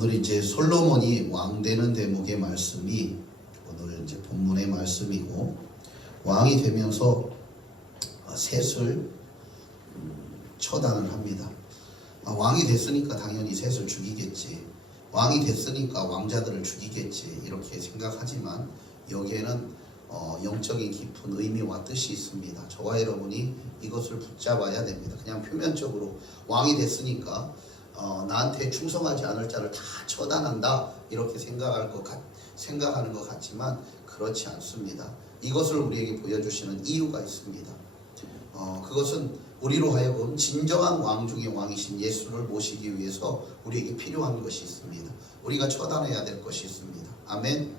오늘 이제 솔로몬이 왕 되는 대목의 말씀이 오늘 이제 본문의 말씀이고, 왕이 되면서 셋을 처단을 합니다. 왕이 됐으니까 당연히 셋을 죽이겠지, 왕이 됐으니까 왕자들을 죽이겠지, 이렇게 생각하지만 여기에는 영적인 깊은 의미와 뜻이 있습니다. 저와 여러분이 이것을 붙잡아야 됩니다. 그냥 표면적으로 왕이 됐으니까 나한테 충성하지 않을 자를 다 처단한다, 이렇게 생각하는 것 같지만 그렇지 않습니다. 이것을 우리에게 보여주시는 이유가 있습니다. 그것은 우리로 하여금 진정한 왕 중의 왕이신 예수를 모시기 위해서 우리에게 필요한 것이 있습니다. 우리가 처단해야 될 것이 있습니다. 아멘.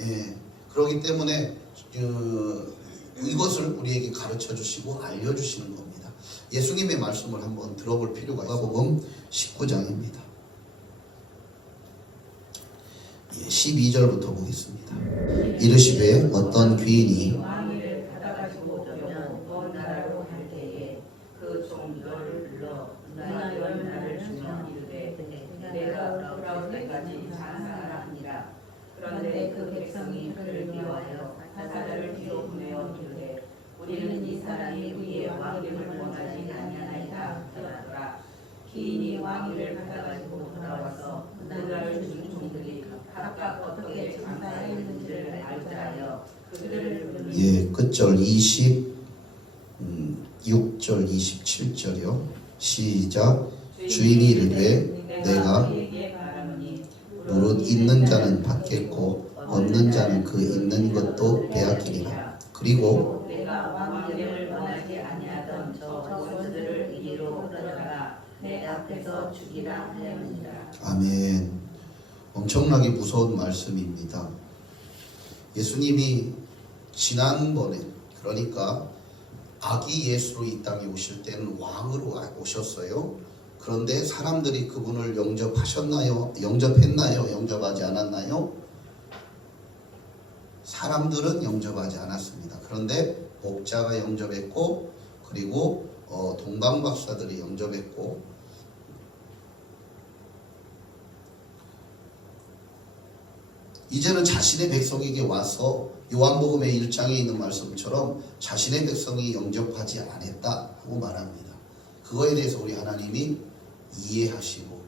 예. 그렇기 때문에 이것을 우리에게 가르쳐 주시고 알려 주시는 겁니다. 예수님의 말씀을 한번 들어볼 필요가 있습니다. 마가복음 19장입니다. 12절부터 보겠습니다. 이르시되 어떤 귀인이 왕위를 받아가지고 먼 나라로 갈 때에 그 종들을 불러 나를 주며 이르되 내가 돌아올 때까지 장사하라 하니라. 그런데 그 백성이 그를 미워하여 사자를 뒤로 보내어 이르되 우리는 이 사람이 우리의 왕됨을 원하지 아니하나이다 하더라. 귀인이 왕위를 받아가지고 돌아와서 나라를 준 종들이 각각 어떻게 장사했는지를 알자 하여 그들을 끝절 26절 27절이요. 시작. 주인이 이르되 내가 무릇 있는 자는 받겠고 없는 자는 그 있는 것도 빼앗기리라. 그리고 내가 왕됨을 원하지 아니하던 저 원수들을 이리로 끌어다가 내 앞에서 죽이라 하였느니라. 아멘. 엄청나게 무서운 말씀입니다. 예수님이 지난번에, 그러니까 아기 예수로 이 땅에 오실 때는 왕으로 오셨어요. 그런데 사람들이 그분을 영접하셨나요? 영접했나요? 영접하지 않았나요? 사람들은 영접하지 않았습니다. 그런데 목자가 영접했고, 그리고 동방박사들이 영접했고, 이제는 자신의 백성에게 와서 요한복음의 1장에 있는 말씀처럼 자신의 백성이 영접하지 않았다고 말합니다. 그거에 대해서 우리 하나님이 이해하시고,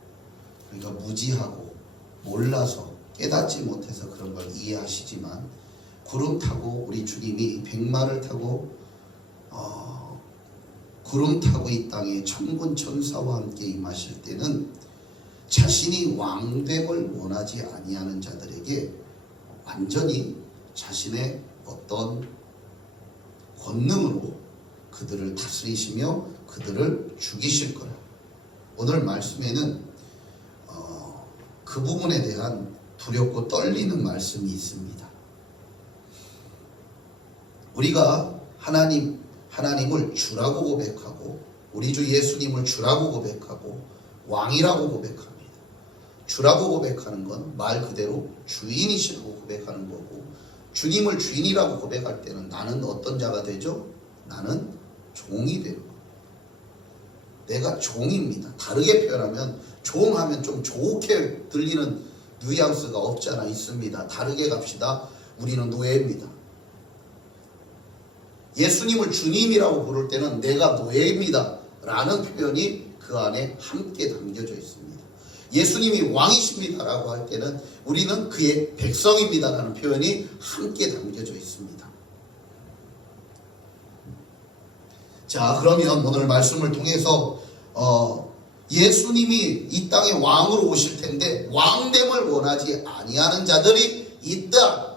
그러니까 무지하고 몰라서 깨닫지 못해서 그런 걸 이해하시지만, 구름 타고 우리 주님이 백마를 타고 구름 타고 이 땅에 천군 천사와 함께 임하실 때는 자신이 왕됨을 원하지 아니하는 자들에게 완전히 자신의 어떤 권능으로 그들을 다스리시며 그들을 죽이실 거라. 오늘 말씀에는 그 부분에 대한 두렵고 떨리는 말씀이 있습니다. 우리가 하나님을 주라고 고백하고, 우리 주 예수님을 주라고 고백하고 왕이라고 고백합니다. 주라고 고백하는 건 말 그대로 주인이시라고 고백하는 거고, 주님을 주인이라고 고백할 때는 나는 어떤 자가 되죠? 나는 종이 되는 거예요. 내가 종입니다. 다르게 표현하면 종하면 좀 좋게 들리는 뉘앙스가 없지 않아 있습니다. 다르게 갑시다. 우리는 노예입니다. 예수님을 주님이라고 부를 때는 내가 노예입니다 라는 표현이 그 안에 함께 담겨져 있습니다. 예수님이 왕이십니다 라고 할 때는 우리는 그의 백성입니다 라는 표현이 함께 담겨져 있습니다. 자, 그러면 오늘 말씀을 통해서 예수님이 이 땅에 왕으로 오실 텐데 왕됨을 원하지 아니하는 자들이 있다.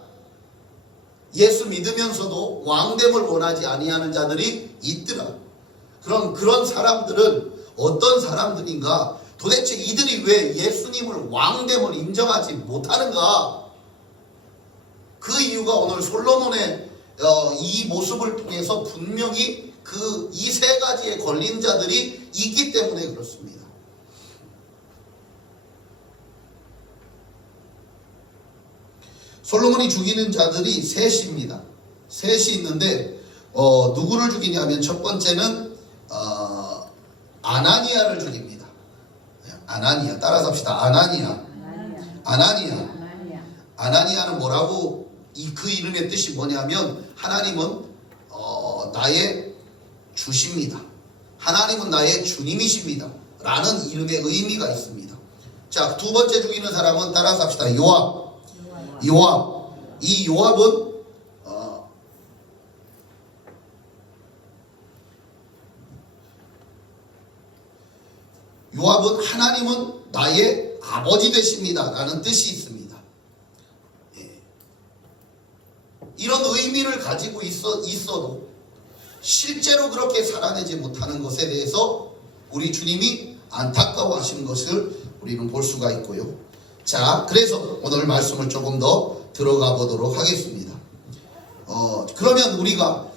예수 믿으면서도 왕됨을 원하지 아니하는 자들이 있더라. 그럼 그런 사람들은 어떤 사람들인가? 도대체 이들이 왜 예수님을 왕됨을 인정하지 못하는가? 그 이유가 오늘 솔로몬의 이 모습을 통해서 분명히 그 이 세 가지에 걸린 자들이 있기 때문에 그렇습니다. 솔로몬이 죽이는 자들이 셋입니다. 셋이 있는데 누구를 죽이냐면 첫 번째는 아나니아를 죽입니다. 아나니아, 따라서 합시다. 아나니아. 아나니아. 아나니아. 아나니아는 뭐라고 그 이름의 뜻이 뭐냐면 하나님은 나의 주십니다. 하나님은 나의 주님이십니다. 라는 이름의 의미가 있습니다. 자, 두 번째 죽이는 사람은 따라서 합시다. 요압. 요압. 이 요압은 요압은 하나님은 나의 아버지 되십니다. 라는 뜻이 있습니다. 예. 이런 의미를 가지고 있어도 실제로 그렇게 살아내지 못하는 것에 대해서 우리 주님이 안타까워하시는 것을 우리는 볼 수가 있고요. 자, 그래서 오늘 말씀을 조금 더 들어가 보도록 하겠습니다. 그러면 우리가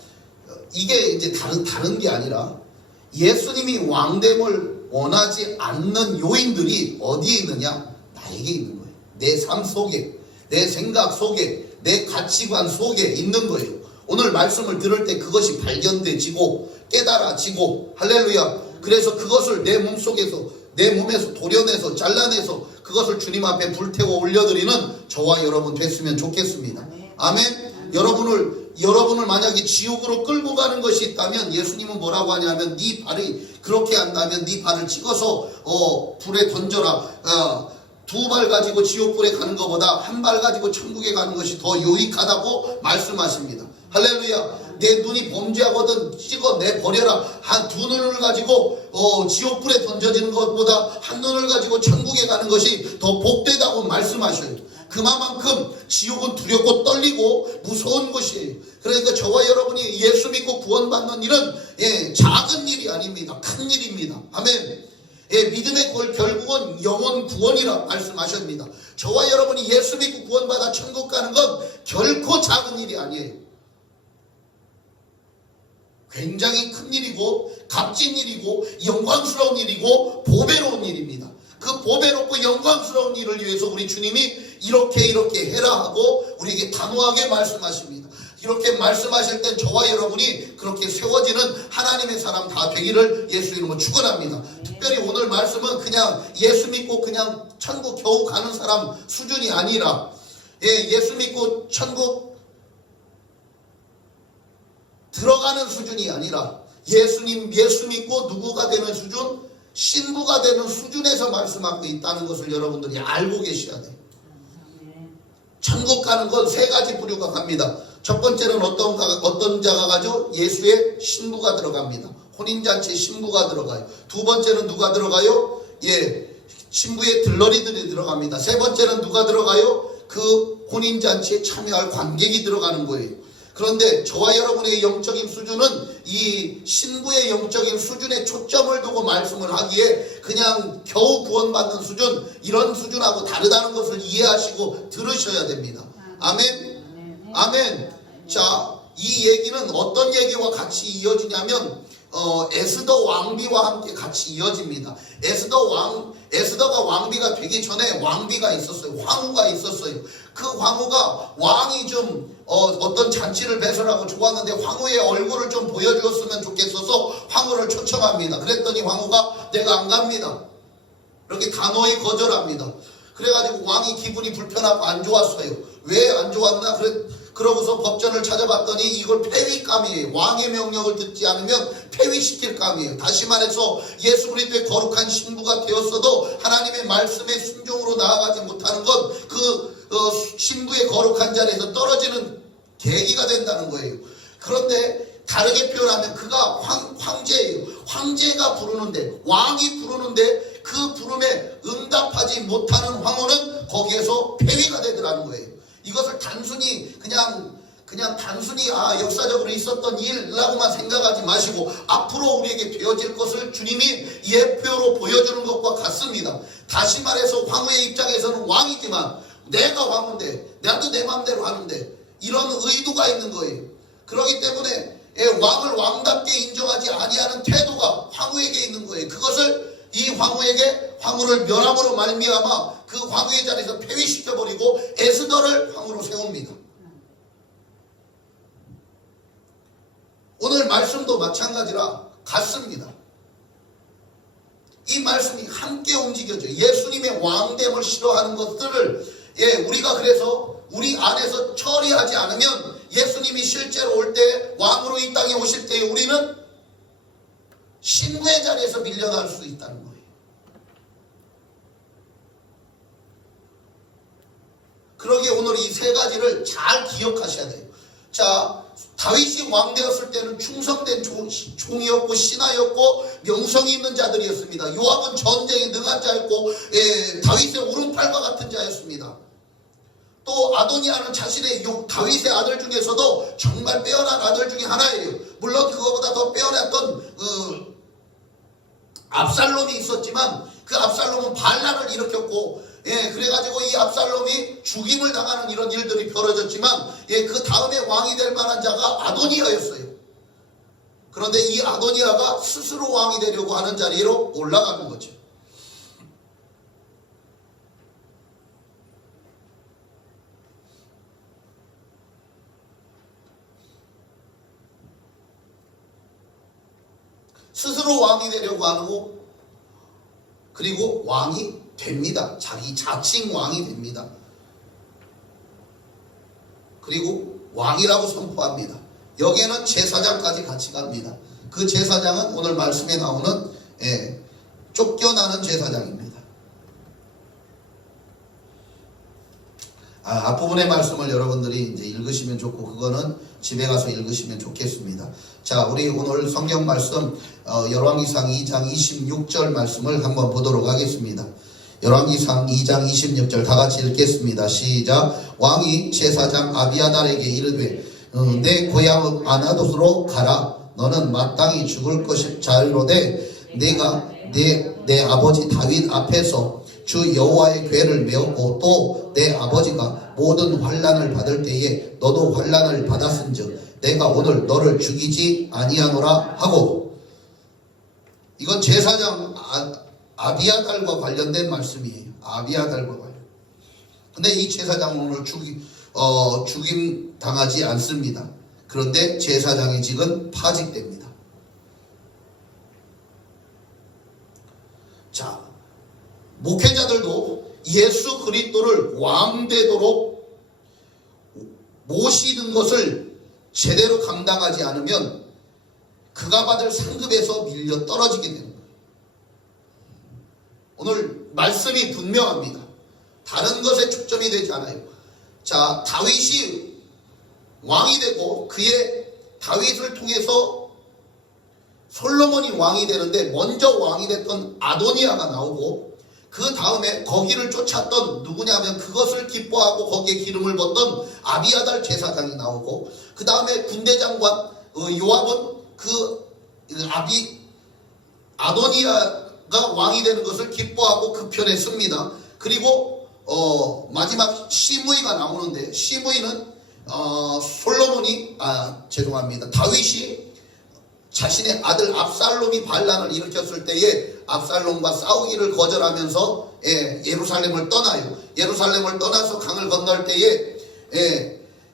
이게 이제 다른 게 아니라 예수님이 왕됨을 원하지 않는 요인들이 어디에 있느냐? 나에게 있는 거예요. 내 삶 속에, 내 생각 속에, 내 가치관 속에 있는 거예요. 오늘 말씀을 들을 때 그것이 발견되지고 깨달아지고 할렐루야. 그래서 그것을 내 몸속에서 내 몸에서 도려내서 잘라내서 그것을 주님 앞에 불태워 올려드리는 저와 여러분 됐으면 좋겠습니다. 아멘. 여러분을 만약에 지옥으로 끌고 가는 것이 있다면 예수님은 뭐라고 하냐면 네 발이 그렇게 한다면 네 발을 찍어서 불에 던져라. 2발 가지고 지옥불에 가는 것보다 1발 가지고 천국에 가는 것이 더 유익하다고 말씀하십니다. 할렐루야. 내 눈이 범죄하거든 찍어내 버려라. 두 눈을 가지고 지옥불에 던져지는 것보다 한 눈을 가지고 천국에 가는 것이 더 복되다고 말씀하셔요. 그만큼 지옥은 두렵고 떨리고 무서운 것이에요. 그러니까 저와 여러분이 예수 믿고 구원받는 일은 작은 일이 아닙니다. 큰 일입니다. 아멘. 믿음의 결국은 영혼 구원이라 말씀하십니다. 저와 여러분이 예수 믿고 구원받아 천국 가는 건 결코 작은 일이 아니에요. 굉장히 큰 일이고 값진 일이고 영광스러운 일이고 보배로운 일입니다. 그 보배롭고 영광스러운 일을 위해서 우리 주님이 이렇게 해라 하고 우리에게 단호하게 말씀하십니다. 이렇게 말씀하실 땐 저와 여러분이 그렇게 세워지는 하나님의 사람 다 되기를 예수 이름으로 축원합니다. 특별히 오늘 말씀은 그냥 예수 믿고 그냥 천국 겨우 가는 사람 수준이 아니라 예수 믿고 천국 들어가는 수준이 아니라 예수 믿고 누구가 되는 수준? 신부가 되는 수준에서 말씀하고 있다는 것을 여러분들이 알고 계셔야 돼요. 천국 가는 건 3가지 부류가 갑니다. 첫 번째는 어떤 자가 가죠? 예수의 신부가 들어갑니다. 혼인잔치에 신부가 들어가요. 두 번째는 누가 들어가요? 신부의 들러리들이 들어갑니다. 세 번째는 누가 들어가요? 그 혼인잔치에 참여할 관객이 들어가는 거예요. 그런데 저와 여러분의 영적인 수준은 이 신부의 영적인 수준에 초점을 두고 말씀을 하기에 그냥 겨우 구원받는 수준, 이런 수준하고 다르다는 것을 이해하시고 들으셔야 됩니다. 아멘. 아멘. 자, 이 얘기는 어떤 얘기와 같이 이어지냐면 에스더 왕비와 함께 같이 이어집니다. 에스더가 왕비가 되기 전에 왕비가 있었어요. 황후가 있었어요. 그 황후가 왕이 좀 어떤 잔치를 배설하고 좋았는데 황후의 얼굴을 좀 보여주었으면 좋겠어서 황후를 초청합니다. 그랬더니 황후가 내가 안 갑니다. 이렇게 단호히 거절합니다. 그래가지고 왕이 기분이 불편하고 안 좋았어요. 왜 안 좋았나? 그러고서 법전을 찾아봤더니 이걸 폐위감이에요. 왕의 명령을 듣지 않으면 폐위시킬 감이에요. 다시 말해서 예수 그리스도의 거룩한 신부가 되었어도 하나님의 말씀에 순종으로 나아가지 못하는 건 그 신부의 거룩한 자리에서 떨어지는 계기가 된다는 거예요. 그런데 다르게 표현하면 그가 황제예요. 황제가 부르는데, 왕이 부르는데 그 부름에 응답하지 못하는 황후는 거기에서 폐위가 되더라는 거예요. 이것을 단순히 그냥 단순히 역사적으로 있었던 일이라고만 생각하지 마시고 앞으로 우리에게 되어질 것을 주님이 예표로 보여주는 것과 같습니다. 다시 말해서 황후의 입장에서는 왕이지만 내가 황후인데 나도 내 마음대로 하는데 이런 의도가 있는 거예요. 그렇기 때문에 왕을 왕답게 인정하지 아니하는 태도가 황후에게 있는 거예요. 그것을 이 황후를 멸함으로 말미암아 그 황후의 자리에서 폐위시켜버리고 에스더를 황후로 세웁니다. 오늘 말씀도 마찬가지라 같습니다. 이 말씀이 함께 움직여져요. 예수님의 왕됨을 싫어하는 것들을 우리가 그래서 우리 안에서 처리하지 않으면 예수님이 실제로 올 때, 왕으로 이 땅에 오실 때 우리는 신부의 자리에서 밀려날 수 있다는 거예요. 그러기에 오늘 이 세 가지를 잘 기억하셔야 돼요. 자, 다윗이 왕 되었을 때는 충성된 종이었고 신하였고 명성이 있는 자들이었습니다. 요압은 전쟁에 능한 자였고 다윗의 오른팔과 같은 자였습니다. 또 아도니아는 자신의 다윗의 아들 중에서도 정말 빼어난 아들 중에 하나예요. 물론 그거보다 더 빼어났던 압살롬이 있었지만 그 압살롬은 반란을 일으켰고 그래가지고 이 압살롬이 죽임을 당하는 이런 일들이 벌어졌지만 그 다음에 왕이 될 만한 자가 아도니아였어요. 그런데 이 아도니아가 스스로 왕이 되려고 하는 자리로 올라가는 거죠. 스스로 왕이 되려고 하고 그리고 왕이 됩니다. 자기 자칭 왕이 됩니다. 그리고 왕이라고 선포합니다. 여기에는 제사장까지 같이 갑니다. 그 제사장은 오늘 말씀에 나오는 쫓겨나는 제사장입니다. 앞부분의 말씀을 여러분들이 이제 읽으시면 좋고 그거는 집에 가서 읽으시면 좋겠습니다. 자, 우리 오늘 성경 말씀 열왕기상 2장 26절 말씀을 한번 보도록 하겠습니다. 열왕기상 2장 26절 다 같이 읽겠습니다. 시작. 왕이 제사장 아비아달에게 이르되 내 고향 아나돗으로 가라. 너는 마땅히 죽을 것이 자유로되 내가 내 아버지 다윗 앞에서 주 여호와의 궤를 메었고 또 내 아버지가 모든 환난을 받을 때에 너도 환난을 받았은즉 내가 오늘 너를 죽이지 아니하노라 하고, 이건 제사장 아비아달과 관련된 말씀이에요. 아비아달과 관련. 근데 이 제사장은 오늘 죽임 당하지 않습니다. 그런데 제사장의 직은 파직됩니다. 자, 목회자들도 예수 그리스도를 왕되도록 모시는 것을 제대로 감당하지 않으면 그가 받을 상급에서 밀려 떨어지게 되는 거예요. 오늘 말씀이 분명합니다. 다른 것에 초점이 되지 않아요. 자, 다윗이 왕이 되고 그의 다윗을 통해서 솔로몬이 왕이 되는데 먼저 왕이 됐던 아도니아가 나오고 그 다음에 거기를 쫓았던 누구냐면 그것을 기뻐하고 거기에 기름을 붓던 아비아달 제사장이 나오고 그 다음에 군대장관 요압은 아도니아가 왕이 되는 것을 기뻐하고 그 편에 씁니다. 그리고 마지막 시므이가 나오는데 시므이는 다윗이 자신의 아들 압살롬이 반란을 일으켰을 때에 압살롬과 싸우기를 거절하면서 예루살렘을 떠나요. 예루살렘을 떠나서 강을 건널 때에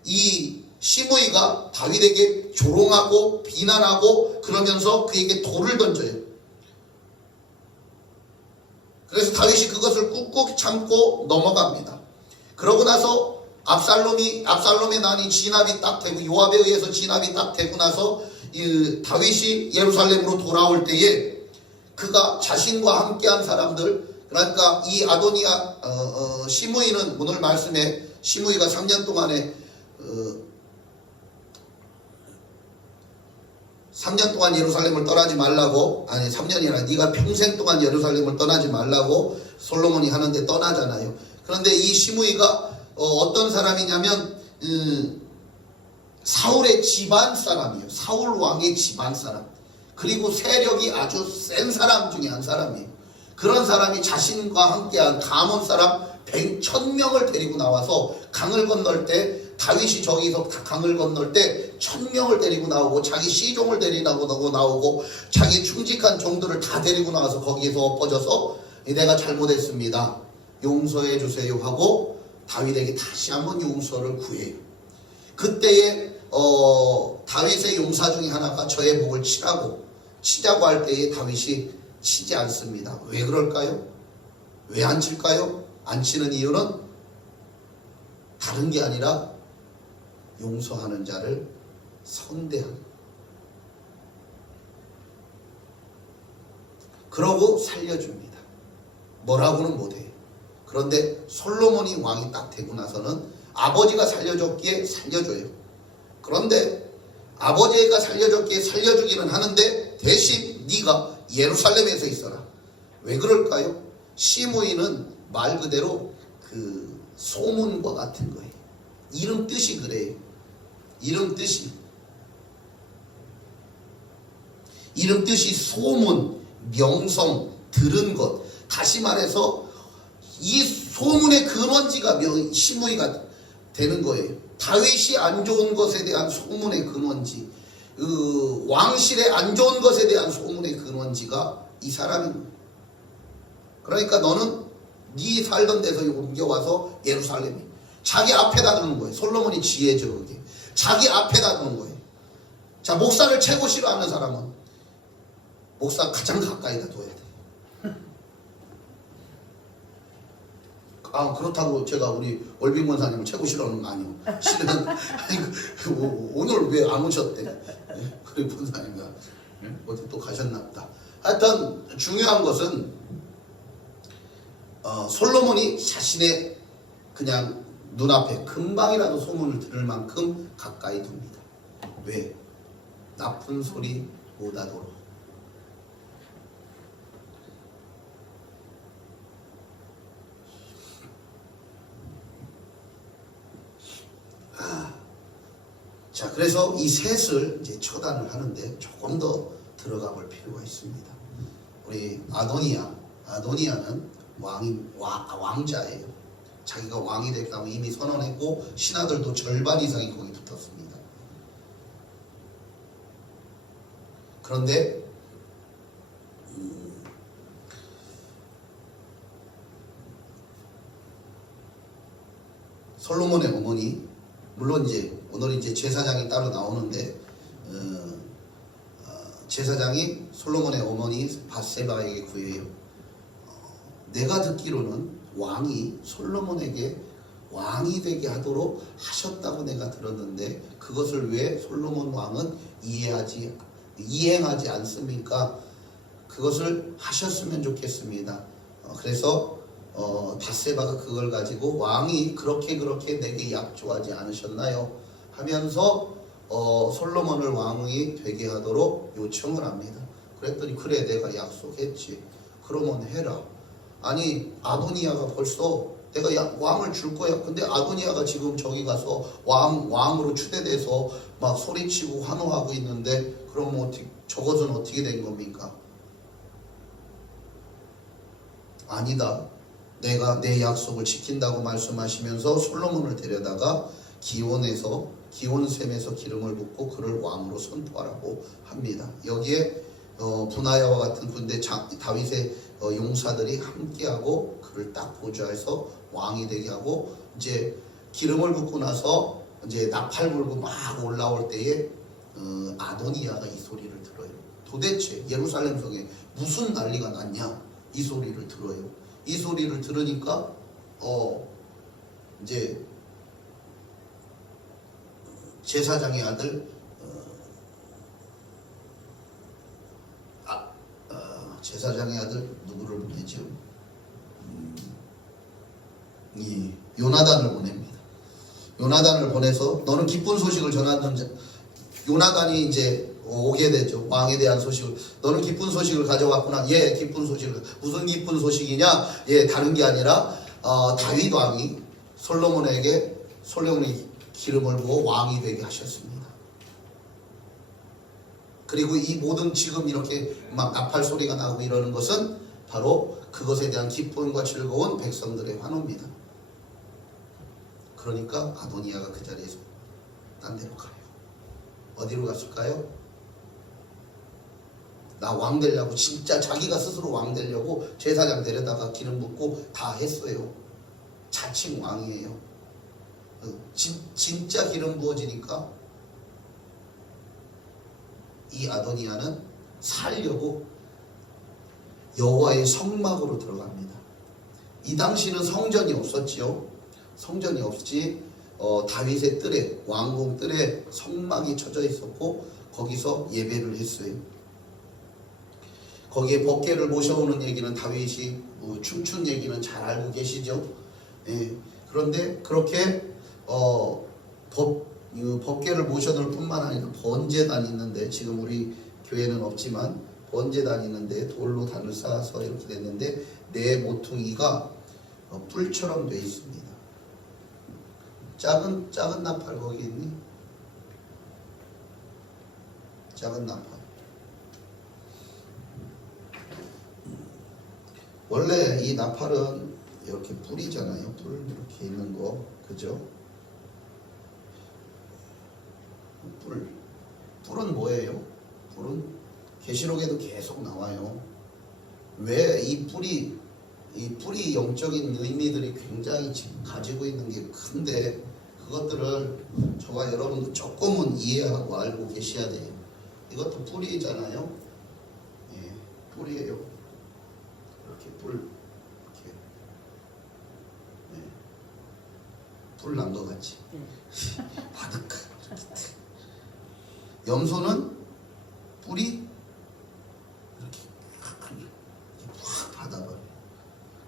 이 시므이가 다윗에게 조롱하고 비난하고 그러면서 그에게 돌을 던져요. 그래서 다윗이 그것을 꾹꾹 참고 넘어갑니다. 그러고 나서 압살롬의 난이 진압이 딱 되고 요압에 의해서 진압이 딱 되고 나서 다윗이 예루살렘으로 돌아올 때에 그가 자신과 함께한 사람들, 그러니까 이 아도니아 시므이는 오늘 말씀에 시므이가 3년 동안에 3년 동안 예루살렘을 떠나지 말라고, 아니 3년이 아니라 네가 평생 동안 예루살렘을 떠나지 말라고 솔로몬이 하는데 떠나잖아요. 그런데 이 시므이가 어떤 사람이냐면 사울의 집안 사람이에요. 사울 왕의 집안 사람. 그리고 세력이 아주 센 사람 중에 한 사람이에요. 그런 사람이 자신과 함께한 가문 사람 1,000명을 데리고 나와서 강을 건널 때 다윗이 저기서 강을 건널 때 1,000명을 데리고 나오고 자기 시종을 데리고 나오고 자기 충직한 종들을 다 데리고 나와서 거기에서 엎어져서 내가 잘못했습니다. 용서해 주세요 하고 다윗에게 다시 한번 용서를 구해요. 그때에 다윗의 용사 중에 하나가 저의 목을 치자고 할 때에 다윗이 치지 않습니다. 왜 그럴까요? 왜 안 칠까요? 안 치는 이유는 다른 게 아니라 용서하는 자를 선대하는, 그러고 살려줍니다. 뭐라고는 못해요. 그런데 솔로몬이 왕이 딱 되고 나서는 아버지가 살려줬기에 살려줘요. 그런데 아버지가 살려줬기에 살려주기는 하는데 대신 네가 예루살렘에서 있어라. 왜 그럴까요? 시므이는 말 그대로 그 소문과 같은 거예요. 이름 뜻이 그래요. 이름 뜻이 소문, 명성, 들은 것. 다시 말해서 이 소문의 근원지가 시므이가 되는 거예요. 다윗이 안 좋은 것에 대한 소문의 근원지, 그 왕실의 안 좋은 것에 대한 소문의 근원지가 이 사람인 거예요. 그러니까 너는 네 살던 데서 옮겨와서 예루살렘이 자기 앞에다 두는 거예요. 솔로몬이 지혜죠. 그게 자기 앞에다 두는 거예요. 자, 목사를 최고 싫어하는 사람은 목사 가장 가까이다 둬야 돼. 그렇다고 제가 우리 월빙 권사님을 최고 싫어하는 거 아니에요. 실은 오늘 왜 안 오셨대? 우리 권사님가 어디 또 가셨나 보다. 하여튼 중요한 것은 솔로몬이 자신의 그냥 눈앞에 금방이라도 소문을 들을 만큼 가까이 둡니다. 왜? 나쁜 소리 못하도록. 자, 그래서 이 셋을 이제 처단을 하는데 조금 더 들어가 볼 필요가 있습니다. 우리 아도니아는 왕자예요. 자기가 왕이 됐다고 이미 선언했고 신하들도 절반 이상이 거기 붙었습니다. 그런데 솔로몬의 어머니, 물론 이제 오늘 이제 제사장이 따로 나오는데 제사장이 솔로몬의 어머니 밧세바에게 구해요. 내가 듣기로는 왕이 솔로몬에게 왕이 되게 하도록 하셨다고 내가 들었는데 그것을 왜 솔로몬 왕은 이행하지 않습니까? 그것을 하셨으면 좋겠습니다. 그래서 밧세바가 그걸 가지고 왕이 그렇게 내게 약조하지 않으셨나요? 하면서 솔로몬을 왕이 되게 하도록 요청을 합니다. 그랬더니 그래 내가 약속했지. 그러면 해라. 아니 아도니아가 벌써 내가 왕을 줄 거야. 근데 아도니아가 지금 저기 가서 왕으로 추대돼서 막 소리치고 환호하고 있는데 그럼 저것은 어떻게 된 겁니까? 아니다. 내가 내 약속을 지킨다고 말씀하시면서 솔로몬을 데려다가 기온샘에서 기름을 붓고 그를 왕으로 선포하라고 합니다. 여기에 분하야와 같은 군대 다윗의 용사들이 함께하고 그를 딱 보좌해서 왕이 되게 하고 이제 기름을 붓고 나서 이제 나팔 불고 막 올라올 때에 아도니아가 이 소리를 들어요. 도대체 예루살렘 성에 무슨 난리가 났냐? 이 소리를 들어요. 이 소리를 들으니까 이제 제사장의 아들 제사장의 아들 누구를 보내죠? 이 요나단을 보냅니다. 요나단을 보내서 너는 기쁜 소식을 전하는 자. 요나단이 이제 오게 되죠. 왕에 대한 소식을. 너는 기쁜 소식을 가져왔구나. 예, 기쁜 소식을. 무슨 기쁜 소식이냐? 예, 다른 게 아니라 다윗 왕이 솔로몬이 기름을 부어 왕이 되게 하셨습니다. 그리고 이 모든 지금 이렇게 막 나팔 소리가 나고 이러는 것은 바로 그것에 대한 기쁨과 즐거운 백성들의 환호입니다. 그러니까 아도니아가 그 자리에서 딴 데로 가요. 어디로 갔을까요? 나 왕 되려고 진짜 자기가 스스로 왕 되려고 제사장 데려다가 기름 붓고 다 했어요. 자칭 왕이에요. 진짜 기름 부어지니까 이 아도니아는 살려고 여호와의 성막으로 들어갑니다. 이 당시는 성전이 없었지요. 성전이 없이 다윗의 뜰에, 왕궁 뜰에 성막이 쳐져 있었고 거기서 예배를 했어요. 거기에 법궤를 모셔오는 얘기는 다윗이 춤춘 얘기는 잘 알고 계시죠. 예. 그런데 그렇게 법궤를 모셔놓을 뿐만 아니라 번제단이 있는데, 지금 우리 교회는 없지만 번제단이 있는데 돌로 단을 쌓아서 이렇게 됐는데 네 모퉁이가 뿔처럼 되어 있습니다. 작은 나팔 거기 있니? 작은 나팔. 원래 이 나팔은 이렇게 뿔이잖아요. 뿔 이렇게 있는 거, 그죠? 뿔은 뭐예요? 뿔은 계시록에도 계속 나와요. 왜 이 뿔이 영적인 의미들이 굉장히 가지고 있는 게 큰데, 그것들을 저와 여러분도 조금은 이해하고 알고 계셔야 돼요. 이것도 뿔이잖아요. 예, 뿔이에요. 이렇게 뿔, 이렇게, 예, 뿔 난 것 같지? 바득. 염소는 뿔이 이렇게 확 받아버려.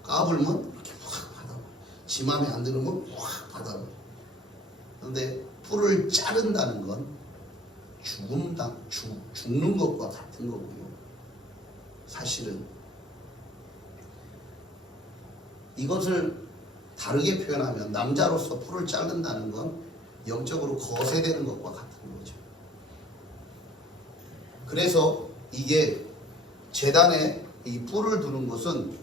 까불면 이렇게 확 받아버려. 지 맘에 안 들으면 확 받아버려. 그런데 뿔을 자른다는 건 죽는 것과 같은 거고요. 사실은 이것을 다르게 표현하면 남자로서 뿔을 자른다는 건 영적으로 거세되는 것과 같은 거죠. 그래서 이게 제단에 이 뿔을 두는 것은,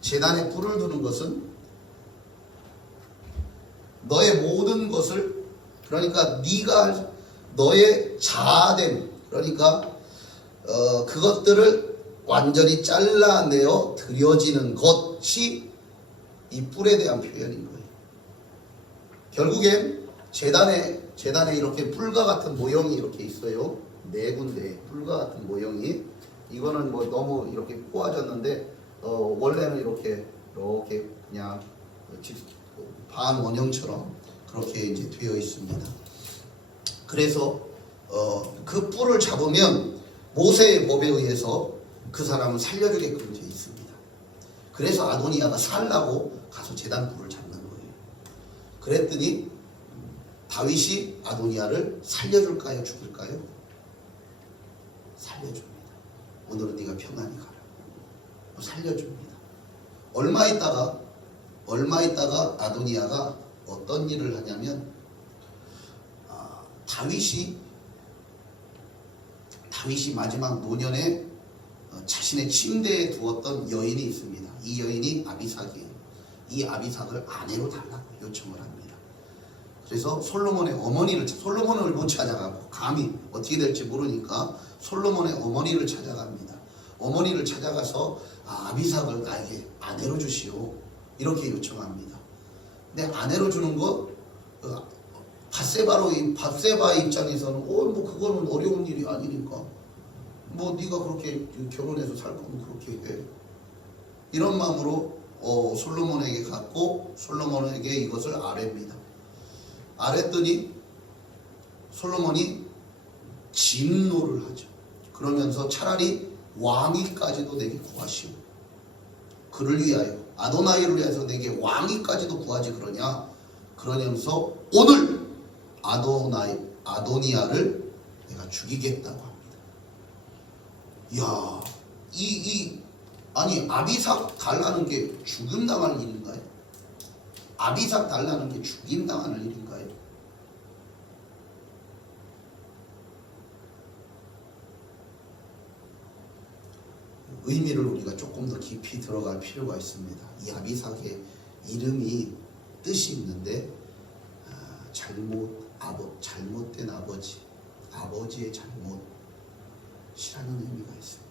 제단에 뿔을 두는 것은 너의 모든 것을, 그러니까 네가 너의 자아됨, 그러니까 그것들을 완전히 잘라내어 드려지는 것이 이 뿔에 대한 표현인 거예요. 결국엔 제단에 이렇게 뿔과 같은 모형이 이렇게 있어요. 네 군데 뿔과 같은 모형이. 이거는 뭐 너무 이렇게 꼬아졌는데 원래는 이렇게 그냥 반원형처럼 그렇게 이제 되어 있습니다. 그래서 그 뿔을 잡으면 모세의 법에 의해서 그 사람을 살려주게끔 되어 있습니다. 그래서 아도니아가 살라고 가서 제단 뿔을 잡는 거예요. 그랬더니 다윗이 아도니아를 살려줄까요? 죽일까요? 살려줍니다. 오늘은 네가 평안히 가라. 살려줍니다. 얼마 있다가 아도니아가 어떤 일을 하냐면, 다윗이 마지막 노년에 자신의 침대에 두었던 여인이 있습니다. 이 여인이 아비삭이에요. 이 아비삭을 아내로 달라고 요청을 합니다. 그래서 솔로몬을 못 찾아가고, 감히 어떻게 될지 모르니까 솔로몬의 어머니를 찾아갑니다. 어머니를 찾아가서 아비삭을 나에게 아내로 주시오, 이렇게 요청합니다. 근데 아내로 주는 것, 밧세바의 입장에서는 뭐 그거는 어려운 일이 아니니까, 뭐 네가 그렇게 결혼해서 살 거면 그렇게 해, 이런 마음으로 솔로몬에게 갔고, 솔로몬에게 이것을 아뢰입니다. 아랬더니 솔로몬이 진노를 하죠. 그러면서 차라리 왕위까지도 내게 구하시오. 그를 위하여, 아도나이를 위해서 내게 왕위까지도 구하지 그러냐면서 오늘 아도니아를 내가 죽이겠다고 합니다. 이야, 아니 아비삭 달라는 게 죽임 당할 일인가요? 아비삭 달라는 게 죽임 당하는 일인가요? 의미를 우리가 조금 더 깊이 들어갈 필요가 있습니다. 이 아비삭의 이름이 뜻이 있는데, 잘못된 아버지의 잘못이라는 의미가 있습니다.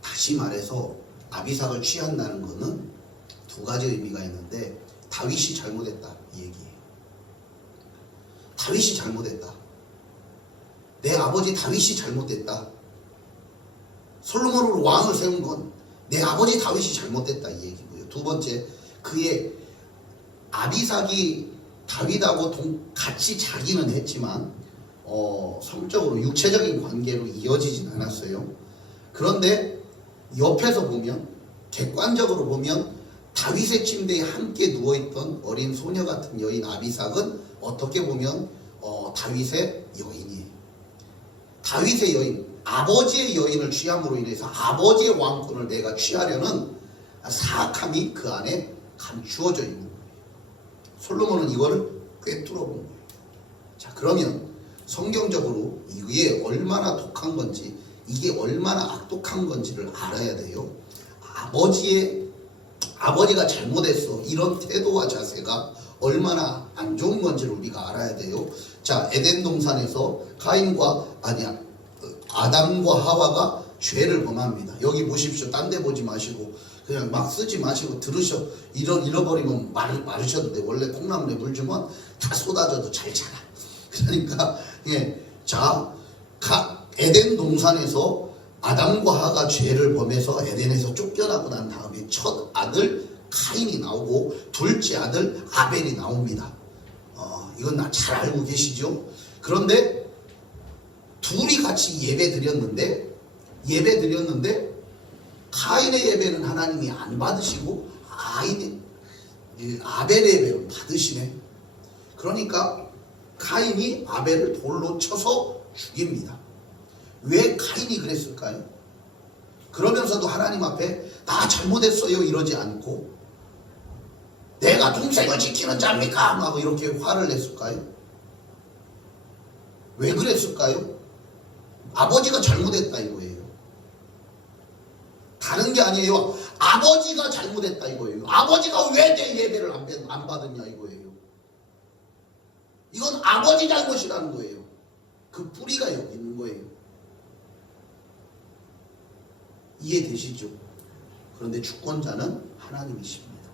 다시 말해서 아비삭을 취한다는 것은 두 가지 의미가 있는데, 다윗이 잘못했다 이 얘기예요. 다윗이 잘못했다. 내 아버지 다윗이 잘못됐다. 솔로몬으로 왕을 세운 건 내 아버지 다윗이 잘못됐다 이 얘기고요. 두 번째, 그의 아비삭이 다윗하고 같이 자기는 했지만 성적으로 육체적인 관계로 이어지진 않았어요. 그런데 옆에서 보면, 객관적으로 보면 다윗의 침대에 함께 누워있던 어린 소녀 같은 여인 아비삭은 어떻게 보면 다윗의 여인이에요. 다윗의 여인, 아버지의 여인을 취함으로 인해서 아버지의 왕권을 내가 취하려는 사악함이 그 안에 감추어져 있는 거예요. 솔로몬은 이거를 꿰뚫어 본 거예요. 자, 그러면 성경적으로 이게 얼마나 독한 건지, 이게 얼마나 악독한 건지를 알아야 돼요. 아버지가 잘못했어, 이런 태도와 자세가 얼마나 안 좋은 건지를 우리가 알아야 돼요. 자, 에덴 동산에서 아담과 하와가 죄를 범합니다. 여기 보십시오. 딴 데 보지 마시고 그냥 막 쓰지 마시고 잃어버리면 말으셔도 돼. 원래 콩나물에 물 주면 다 쏟아져도 잘 자라. 그러니까 자, 에덴 동산에서 아담과 하와가 죄를 범해서 에덴에서 쫓겨나고 난 다음에 첫 아들 카인이 나오고 둘째 아들 아벨이 나옵니다. 이건 잘 알고 계시죠? 그런데 둘이 같이 예배 드렸는데 카인의 예배는 하나님이 안 받으시고 아벨의 예배를 받으시네. 그러니까 카인이 아벨을 돌로 쳐서 죽입니다. 왜 카인이 그랬을까요? 그러면서도 하나님 앞에 나 잘못했어요 이러지 않고, 내가 동생을 지키는 자입니까? 하고 이렇게 화를 냈을까요? 왜 그랬을까요? 아버지가 잘못했다 이거예요. 다른 게 아니에요. 아버지가 잘못했다 이거예요. 아버지가 왜 내 예배를 안 받았냐 이거예요. 이건 아버지 잘못이라는 거예요. 그 뿌리가 여기 있는 거예요. 이해되시죠? 그런데 주권자는 하나님이십니다.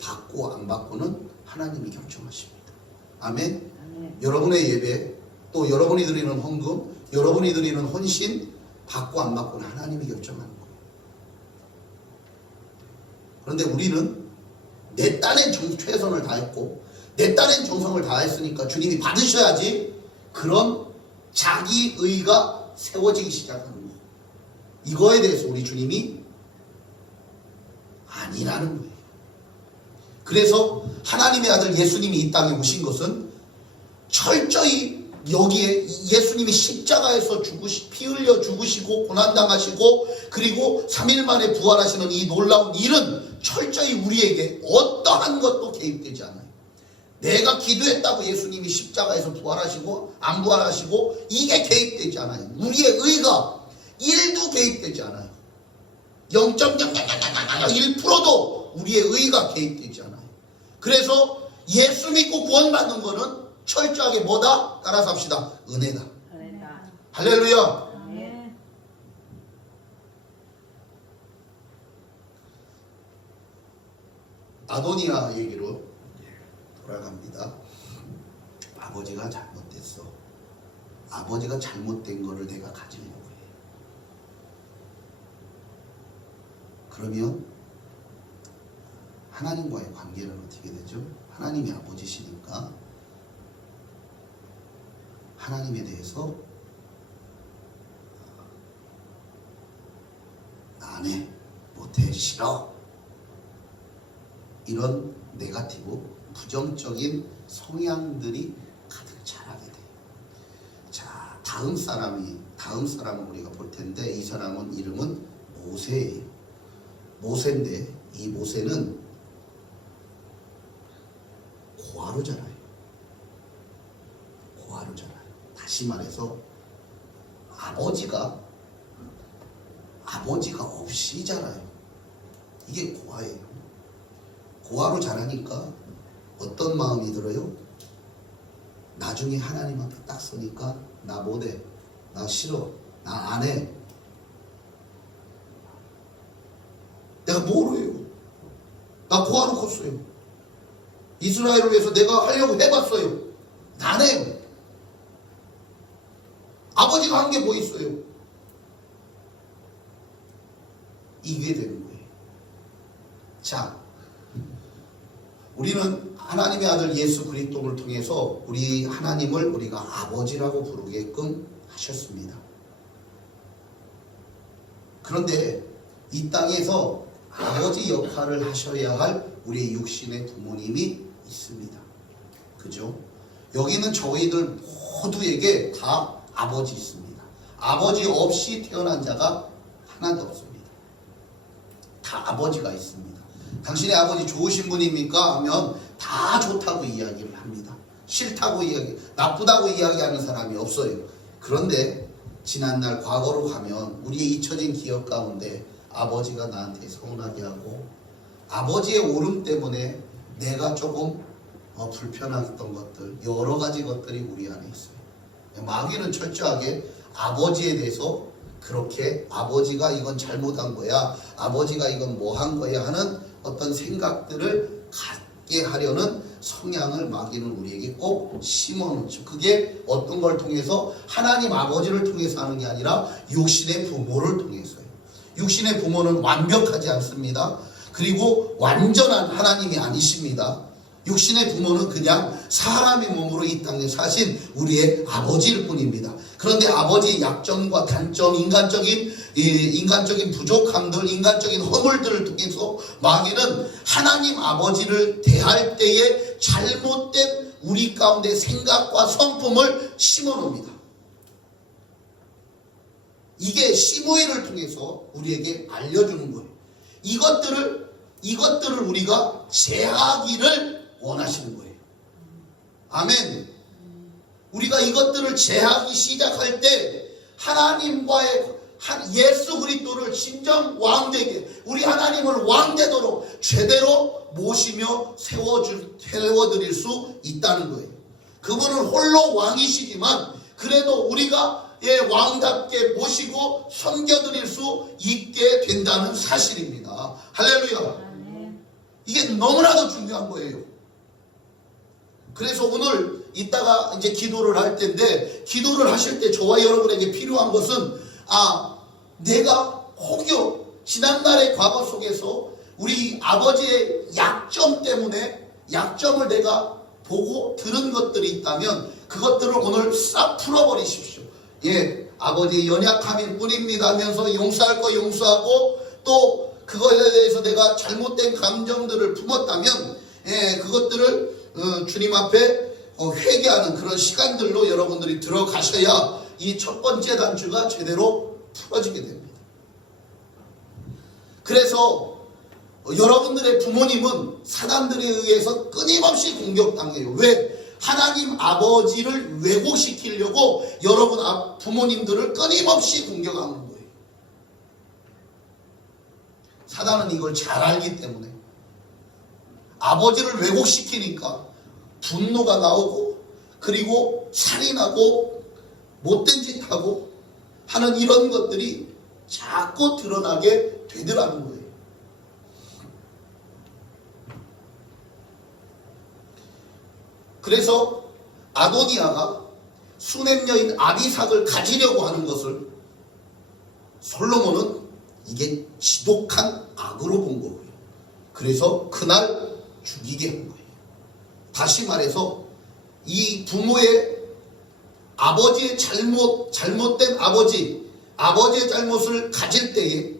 받고 안 받고는 하나님이 결정하십니다. 아멘? 아멘. 여러분의 예배, 또 여러분이 드리는 헌금, 여러분이 드리는 헌신, 받고 안 받고는 하나님이 결정하는 거예요. 그런데 우리는 내 딴엔 최선을 다했고 내 딴엔 정성을 다했으니까 주님이 받으셔야지, 그런 자기의가 세워지기 시작하는 거예요. 이거에 대해서 우리 주님이 아니라는 거예요. 그래서 하나님의 아들 예수님이 이 땅에 오신 것은 철저히 여기에 예수님이 십자가에서 피 흘려 죽으시고 고난당하시고 그리고 3일 만에 부활하시는 이 놀라운 일은 철저히 우리에게 어떠한 것도 개입되지 않아요. 내가 기도했다고 예수님이 십자가에서 부활하시고 안 부활하시고 이게 개입되지 않아요. 우리의 의가 1도 개입되지 않아요. 0.1%도 우리의 의가 개입되지 않아요. 그래서 예수 믿고 구원받는 거는 철저하게 뭐다? 따라서 합시다. 은혜다. 은혜다. 할렐루야. 네. 아도니아 얘기로 돌아갑니다. 아버지가 잘못됐어. 아버지가 잘못된 거를 내가 가지려고 해. 그러면 하나님과의 관계는 어떻게 되죠? 하나님이 아버지시니까 하나님에 대해서 안 해, 못해, 싫어, 이런 네거티브, 부정적인 성향들이 가득 자라게 돼요. 자, 다음 사람을 우리가 볼 텐데, 이 사람은 이름은 모세예요. 모세인데 이 모세는 고아로 자라요. 고아로 자라요. 다시 말해서 아버지가 없이 자라요. 이게 고아예요. 고아로 자라니까 어떤 마음이 들어요? 나중에 하나님 앞에 딱 서니까 나 못해, 나 싫어, 나 안 해. 내가 뭐로 해요? 나 구하러 컸어요. 이스라엘을 위해서 내가 하려고 해봤어요. 안 해요. 아버지가 한 게 뭐 있어요? 이게 되는 거예요. 자, 우리는 하나님의 아들 예수 그리스도를 통해서 우리 하나님을 우리가 아버지라고 부르게끔 하셨습니다. 그런데 이 땅에서 아버지 역할을 하셔야 할 우리의 육신의 부모님이 있습니다. 그죠? 여기는 저희들 모두에게 다 아버지 있습니다. 아버지 없이 태어난 자가 하나도 없습니다. 다 아버지가 있습니다. 당신의 아버지 좋으신 분입니까? 하면 다 좋다고 이야기를 합니다. 싫다고 나쁘다고 이야기하는 사람이 없어요. 그런데 지난날 과거로 가면 우리의 잊혀진 기억 가운데 아버지가 나한테 서운하게 하고 아버지의 오름 때문에 내가 조금 불편했던 것들, 여러 가지 것들이 우리 안에 있어요. 마귀는 철저하게 아버지에 대해서 그렇게 아버지가 이건 잘못한 거야, 아버지가 이건 뭐 한 거야 하는 어떤 생각들을 갖게 하려는 성향을 마귀는 우리에게 꼭 심어놓죠. 그게 어떤 걸 통해서? 하나님 아버지를 통해서 하는 게 아니라 육신의 부모를 통해서요. 육신의 부모는 완벽하지 않습니다. 그리고 완전한 하나님이 아니십니다. 육신의 부모는 그냥 사람의 몸으로 이 땅에 사신 우리의 아버지일 뿐입니다. 그런데 아버지의 약점과 단점, 인간적인 부족함들, 인간적인 허물들을 통해서 마귀는 하나님 아버지를 대할 때에 잘못된 우리 가운데 생각과 성품을 심어놓습니다. 이게 시므이를 통해서 우리에게 알려주는 거예요. 이것들을 우리가 제하기를 원하시는 거예요. 아멘. 우리가 이것들을 제하기 시작할 때 하나님과의 예수 그리스도를 진정 왕되게, 우리 하나님을 왕되도록 제대로 모시며 세워드릴 수 있다는 거예요. 그분은 홀로 왕이시지만 그래도 우리가 왕답게 모시고 섬겨드릴 수 있게 된다는 사실입니다. 할렐루야. 이게 너무나도 중요한 거예요. 그래서 오늘 이따가 이제 기도를 할 텐데, 기도를 하실 때 저와 여러분에게 필요한 것은 내가 혹여 지난날의 과거 속에서 우리 아버지의 약점 때문에 약점을 내가 보고 들은 것들이 있다면 그것들을 오늘 싹 풀어버리십시오. 아버지의 연약함일 뿐입니다 하면서 용서할 거 용서하고, 또 그거에 대해서 내가 잘못된 감정들을 품었다면 그것들을 주님 앞에 회개하는 그런 시간들로 여러분들이 들어가셔야 이 첫 번째 단추가 제대로 풀어지게 됩니다. 그래서 여러분들의 부모님은 사람들에 의해서 끊임없이 공격당해요. 왜? 하나님 아버지를 왜곡시키려고 여러분 부모님들을 끊임없이 공격하는 거예요. 사단은 이걸 잘 알기 때문에 아버지를 왜곡시키니까 분노가 나오고, 그리고 살인하고 못된 짓 하고 하는 이런 것들이 자꾸 드러나게 되더라는 거예요. 그래서 아도니아가 수냄 여인 아비삭을 가지려고 하는 것을 솔로몬은 이게 지독한 악으로 본 거고요. 그래서 그날 죽이게 한 거예요. 다시 말해서 이 부모의 아버지의 잘못된 아버지의 잘못을 가질 때에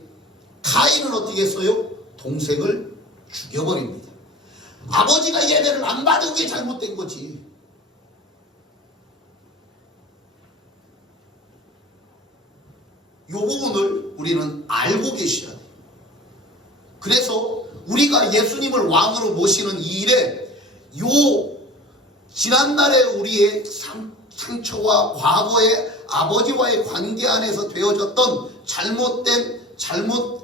가인은 어떻게 했어요? 동생을 죽여버립니다. 아버지가 예배를 안 받은 게 잘못된 거지. 이 부분을 우리는 알고 계셔야 돼요. 그래서 우리가 예수님을 왕으로 모시는 이 일에 지난날의 우리의 상처와 과거의 아버지와의 관계 안에서 되어졌던 잘못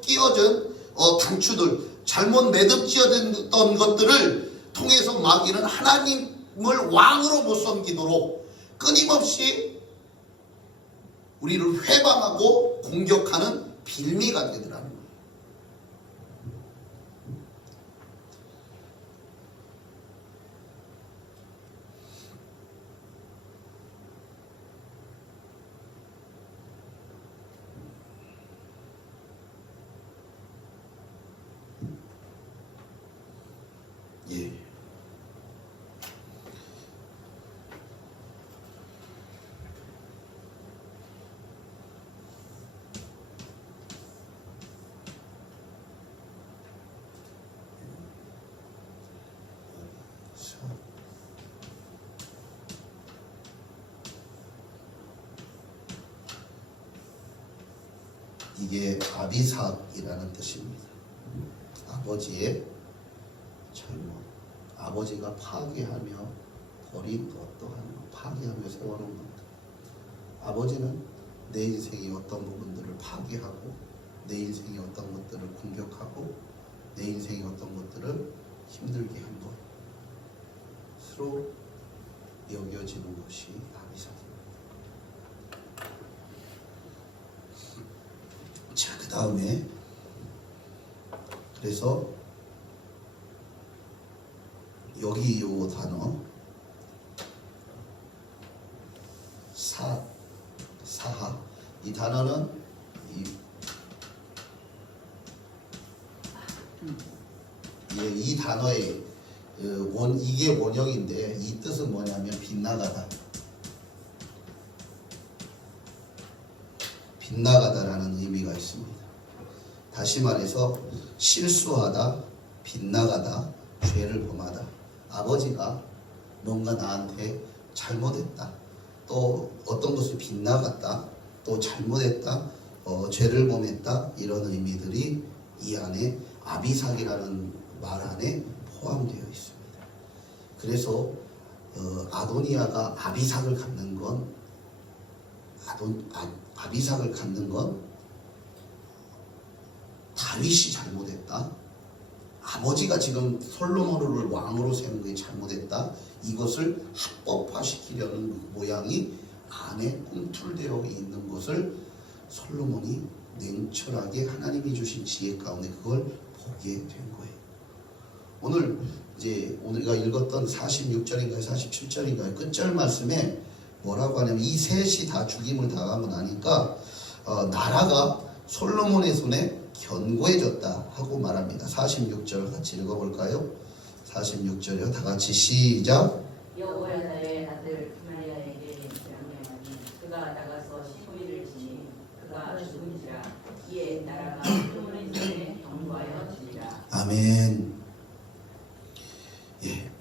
끼워진 단추들, 잘못 매듭지어졌던 것들을 통해서 마귀는 하나님을 왕으로 못 섬기도록 끊임없이 우리를 회방하고 공격하는 빌미가 되더라는 거예요. 예. 이게 아비삭이라는 뜻입니다. 아버지의 잘못. 아버지가 파괴하며 버린 것 또한 파괴하며 세워놓은 것. 아버지는 내 인생의 어떤 부분들을 파괴하고 내 인생의 어떤 것들을 공격하고 내 인생의 어떤 것들을 힘들게 한 것으로 여겨지는 것이 아비삭입니다. 자, 그 다음에 그래서 여기 요 단어 사하 이 단어는 이 단어의 이게 원형인데 이 뜻은 뭐냐면 빗나가다. 빗나가다라는 의미가 있습니다. 다시 말해서 실수하다, 빗나가다, 죄를 범하다. 아버지가 뭔가 나한테 잘못했다. 또 어떤 것을 빗나갔다. 또 잘못했다. 죄를 범했다. 이런 의미들이 이 안에 아비삭이라는 말 안에 포함되어 있습니다. 그래서 아도니아가 아비삭을 갖는 건 아비삭을 갖는 건 다윗이 잘못했다. 아버지가 지금 솔로몬을 왕으로 세운 게 잘못했다. 이것을 합법화시키려는 그 모양이 안에 꿈틀대어 있는 것을 솔로몬이 냉철하게 하나님이 주신 지혜 가운데 그걸 보게 된 거예요. 오늘 이제 우리가 읽었던 46절인가요? 47절인가요? 끝절 말씀에 뭐라고 하냐면 이 셋이 다 죽임을 당하고 나니까 나라가 솔로몬의 손에 견고해졌다 하고 말합니다. 46절 같이 읽어볼까요? 46절이요. 다 같이 시작. 여호야다의 아들 스마리아에게 명령하니 그가 나가서 시위를 지니 그가 죽은지라 이에 나라가 솔로몬의 손에 견고하여지리라. 아멘. 예.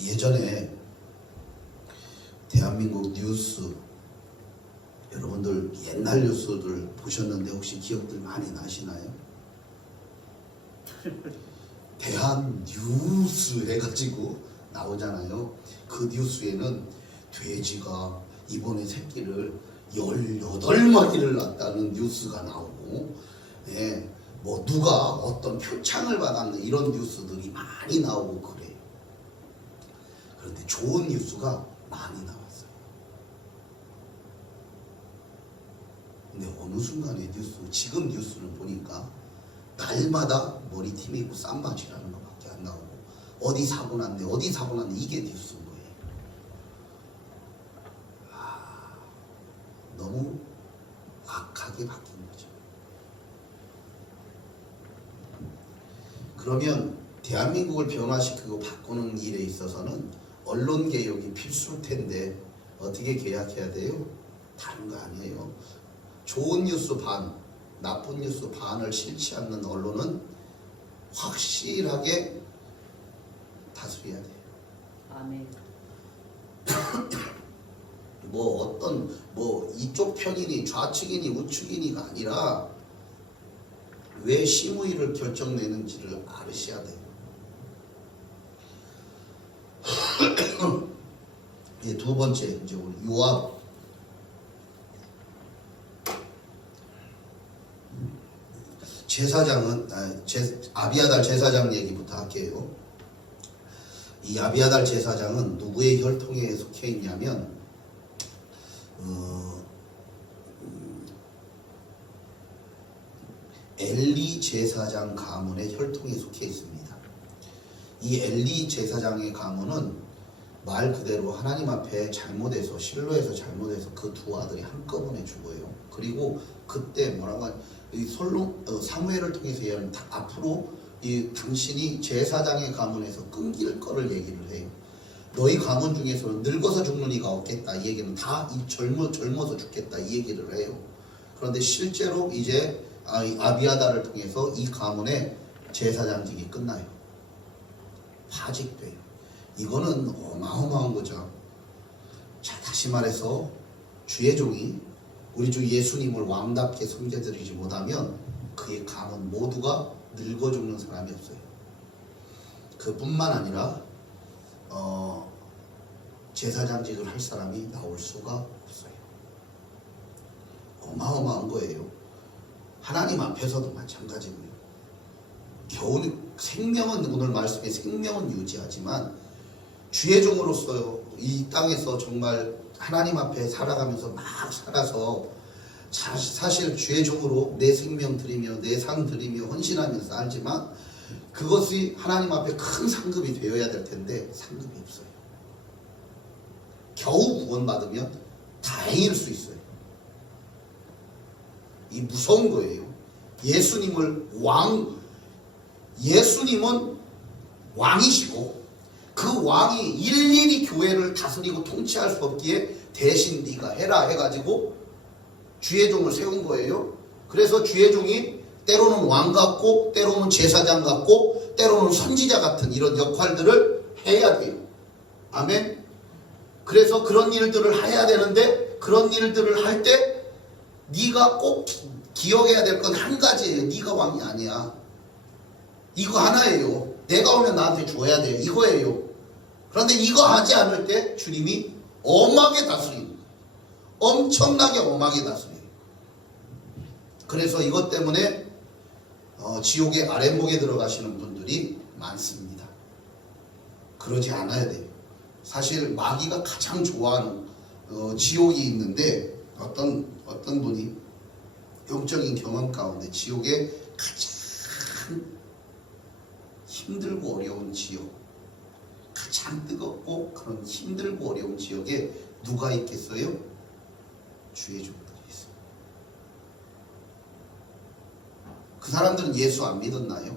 예전에 대한민국 뉴스 여러분들 옛날 뉴스들 보셨는데 혹시 기억들 많이 나시나요? 대한 뉴스 해가지고 나오잖아요. 그 뉴스에는 돼지가 이번에 새끼를 18마리를 낳았다는 뉴스가 나오고, 예, 뭐 누가 어떤 표창을 받았네 이런 뉴스들이 많이 나오고 그래요. 그런데 좋은 뉴스가 많이 나왔어요. 근데 어느 순간에 지금 뉴스를 보니까 날마다 머리팀이 있고 쌈바지라는 것밖에 안 나오고 어디 사고 났네 이게 뉴스인 거예요. 너무 악하게 바뀐 거죠. 그러면 대한민국을 변화시키고 바꾸는 일에 있어서는 언론 개혁이 필수일 텐데 어떻게 개혁해야 돼요? 다른 거 아니에요. 좋은 뉴스 반, 나쁜 뉴스 반을 싫지 않는 언론은 확실하게 다스려야 돼요. 아멘. 뭐 이쪽 편이니 좌측이니 우측이니가 아니라 왜 심의를 결정내는지를 알으셔야 돼요. 예, 두 번째 이제 우리 요압 제사장은 아비아달 제사장 얘기부터 할게요. 이 아비아달 제사장은 누구의 혈통에 속해 있냐면 엘리 제사장 가문의 혈통에 속해 있습니다. 이 엘리 제사장의 가문은 말 그대로 하나님 앞에 잘못해서 실로에서 잘못해서 그 두 아들이 한꺼번에 죽어요. 그리고 그때 뭐라고 이 사무엘을 통해서 얘는 앞으로 이 당신이 제사장의 가문에서 끊길 거를 얘기를 해요. 너희 가문 중에서는 늙어서 죽는 이가 없겠다. 이 얘기는 다 젊어서 죽겠다. 이 얘기를 해요. 그런데 실제로 이제 아비아다를 통해서 이 가문의 제사장직이 끝나요. 파직돼요. 이거는 어마어마한 거죠. 자, 다시 말해서 주의 종이 우리 주 예수님을 왕답게 섬겨드리지 못하면 그의 가문 모두가 늙어 죽는 사람이 없어요. 그뿐만 아니라 제사장직을 할 사람이 나올 수가 없어요. 어마어마한 거예요. 하나님 앞에서도 마찬가지고요. 겨우 생명은 오늘 말씀에 생명은 유지하지만 주의 종으로서 이 땅에서 정말 하나님 앞에 살아가면서 막 살아서 사실 주의 종으로 내 생명 드리며 내 상 드리며 헌신하면서 살지만 그것이 하나님 앞에 큰 상급이 되어야 될 텐데 상급이 없어요. 겨우 구원받으면 다행일 수 있어요. 이 무서운 거예요. 예수님은 왕이시고 그 왕이 일일이 교회를 다스리고 통치할 수 없기에 대신 네가 해라 해가지고 주의 종을 세운 거예요. 그래서 주의 종이 때로는 왕 같고 때로는 제사장 같고 때로는 선지자 같은 이런 역할들을 해야 돼요. 아멘. 그래서 그런 일들을 해야 되는데 그런 일들을 할 때 네가 꼭 기억해야 될 건 한 가지예요. 네가 왕이 아니야. 이거 하나예요. 내가 오면 나한테 줘야 돼요. 이거예요. 그런데 이거 하지 않을 때 주님이 엄하게 다스리는 거예요. 엄청나게 엄하게 다스려요. 그래서 이것 때문에 지옥의 아랫목에 들어가시는 분들이 많습니다. 그러지 않아야 돼요. 사실 마귀가 가장 좋아하는 지옥이 있는데 어떤 분이 영적인 경험 가운데 지옥의 가장 힘들고 어려운 지옥, 가장 뜨겁고 그런 힘들고 어려운 지역에 누가 있겠어요? 주의 종들이 있어요. 그 사람들은 예수 안 믿었나요?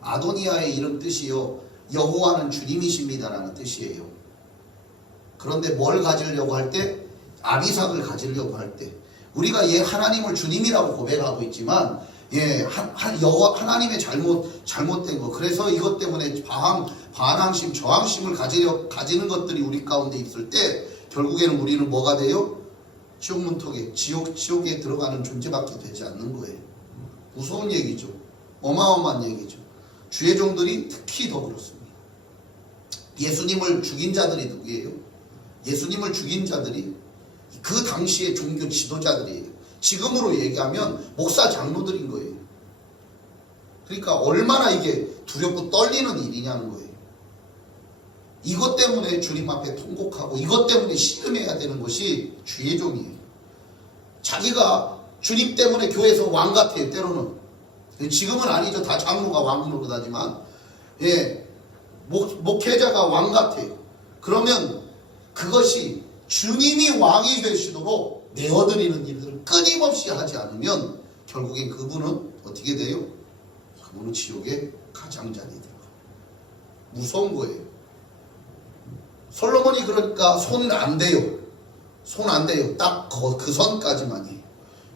아도니아의 이런 뜻이요, 여호와는 주님이십니다라는 뜻이에요. 그런데 뭘 가지려고 할 때, 아비삭을 가지려고 할 때, 우리가 하나님을 주님이라고 고백하고 있지만 하나님의 잘못된 거. 그래서 이것 때문에 반항심, 저항심을 가지는 것들이 우리 가운데 있을 때 결국에는 우리는 뭐가 돼요? 지옥 문턱에, 지옥에 들어가는 존재밖에 되지 않는 거예요. 무서운 얘기죠. 어마어마한 얘기죠. 주의 종들이 특히 더 그렇습니다. 예수님을 죽인 자들이 누구예요? 예수님을 죽인 자들이 그 당시의 종교 지도자들이에요. 지금으로 얘기하면 목사 장로들인 거예요. 그러니까 얼마나 이게 두렵고 떨리는 일이냐는 거예요. 이것 때문에 주님 앞에 통곡하고 이것 때문에 씨름해야 되는 것이 주의 종이에요. 자기가 주님 때문에 교회에서 왕 같아요. 때로는. 지금은 아니죠. 다 장로가 왕 노릇하지만 목회자가 왕 같아요. 그러면 그것이 주님이 왕이 되시도록 내어드리는 일들을 끊임없이 하지 않으면 결국엔 그분은 어떻게 돼요? 그분은 지옥의 가장자리에 들어가요. 무서운 거예요. 솔로몬이 그러니까 손 안 돼요. 손 안 돼요. 딱 그 선까지만이에요.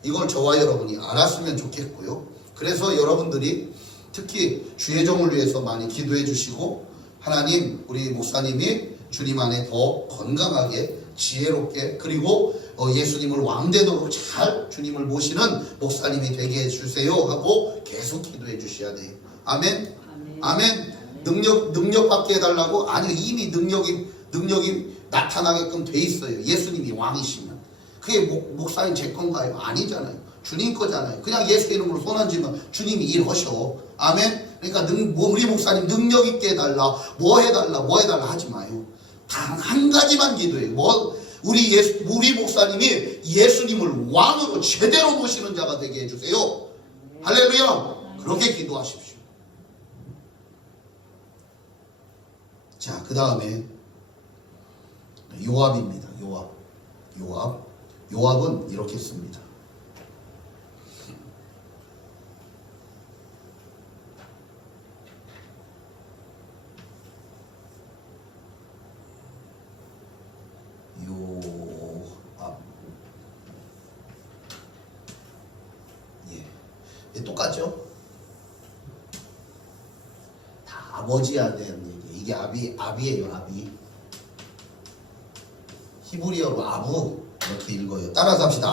이걸 저와 여러분이 알았으면 좋겠고요. 그래서 여러분들이 특히 주의 종을 위해서 많이 기도해 주시고 하나님, 우리 목사님이 주님 안에 더 건강하게 지혜롭게 그리고 예수님을 왕되도록 잘 주님을 모시는 목사님이 되게 해주세요 하고 계속 기도해 주셔야 돼요. 아멘. 아멘. 능력 받게 해달라고? 아니요, 이미 능력이 나타나게끔 돼 있어요. 예수님이 왕이시면. 그게 목사님 제 건가요? 아니잖아요. 주님 거잖아요. 그냥 예수 이름으로 손 얹으면 주님이 일하셔. 아멘. 그러니까 우리 목사님 능력 있게 해달라, 뭐 해달라 하지 마요. 단 한 가지만 기도해요. 우리 목사님이 예수님을 왕으로 제대로 모시는 자가 되게 해주세요. 할렐루야. 그렇게 기도하십시오. 자, 그 다음에 요압입니다. 요압은 이렇게 씁니다. 요압. 예, 똑같죠? 다 아버지에 대한 얘기. 이게 아비예요, 아비. 히브리어로 아부 이렇게 읽어요. 따라서 합시다.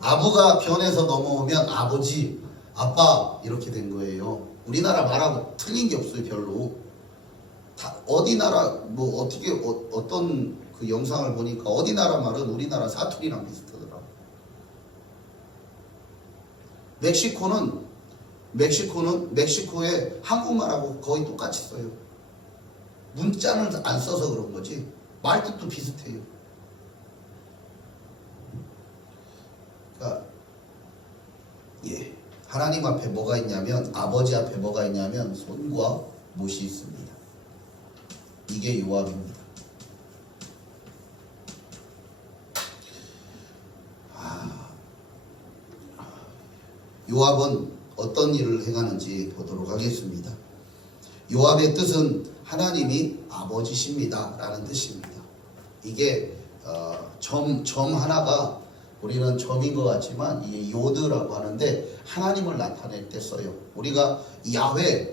아부가 변해서 넘어오면 아버지, 아빠 이렇게 된 거예요. 우리나라 말하고 틀린 게 없어요, 별로. 다 어디 나라 뭐 어떻게 어떤 그 영상을 보니까 어디 나라 말은 우리나라 사투리랑 비슷하더라고. 멕시코의 한국말하고 거의 똑같이 써요. 문자는 안 써서 그런 거지 말뜻도 비슷해요. 그러니까 예, 하나님 앞에 뭐가 있냐면, 아버지 앞에 뭐가 있냐면 손과 못이 있습니다. 이게 요압입니다. 요압은 어떤 일을 행하는지 보도록 하겠습니다. 요압의 뜻은 하나님이 아버지십니다 라는 뜻입니다. 이게 점 하나가 우리는 점인 것 같지만 이게 요드라고 하는데 하나님을 나타낼 때 써요. 우리가 야훼,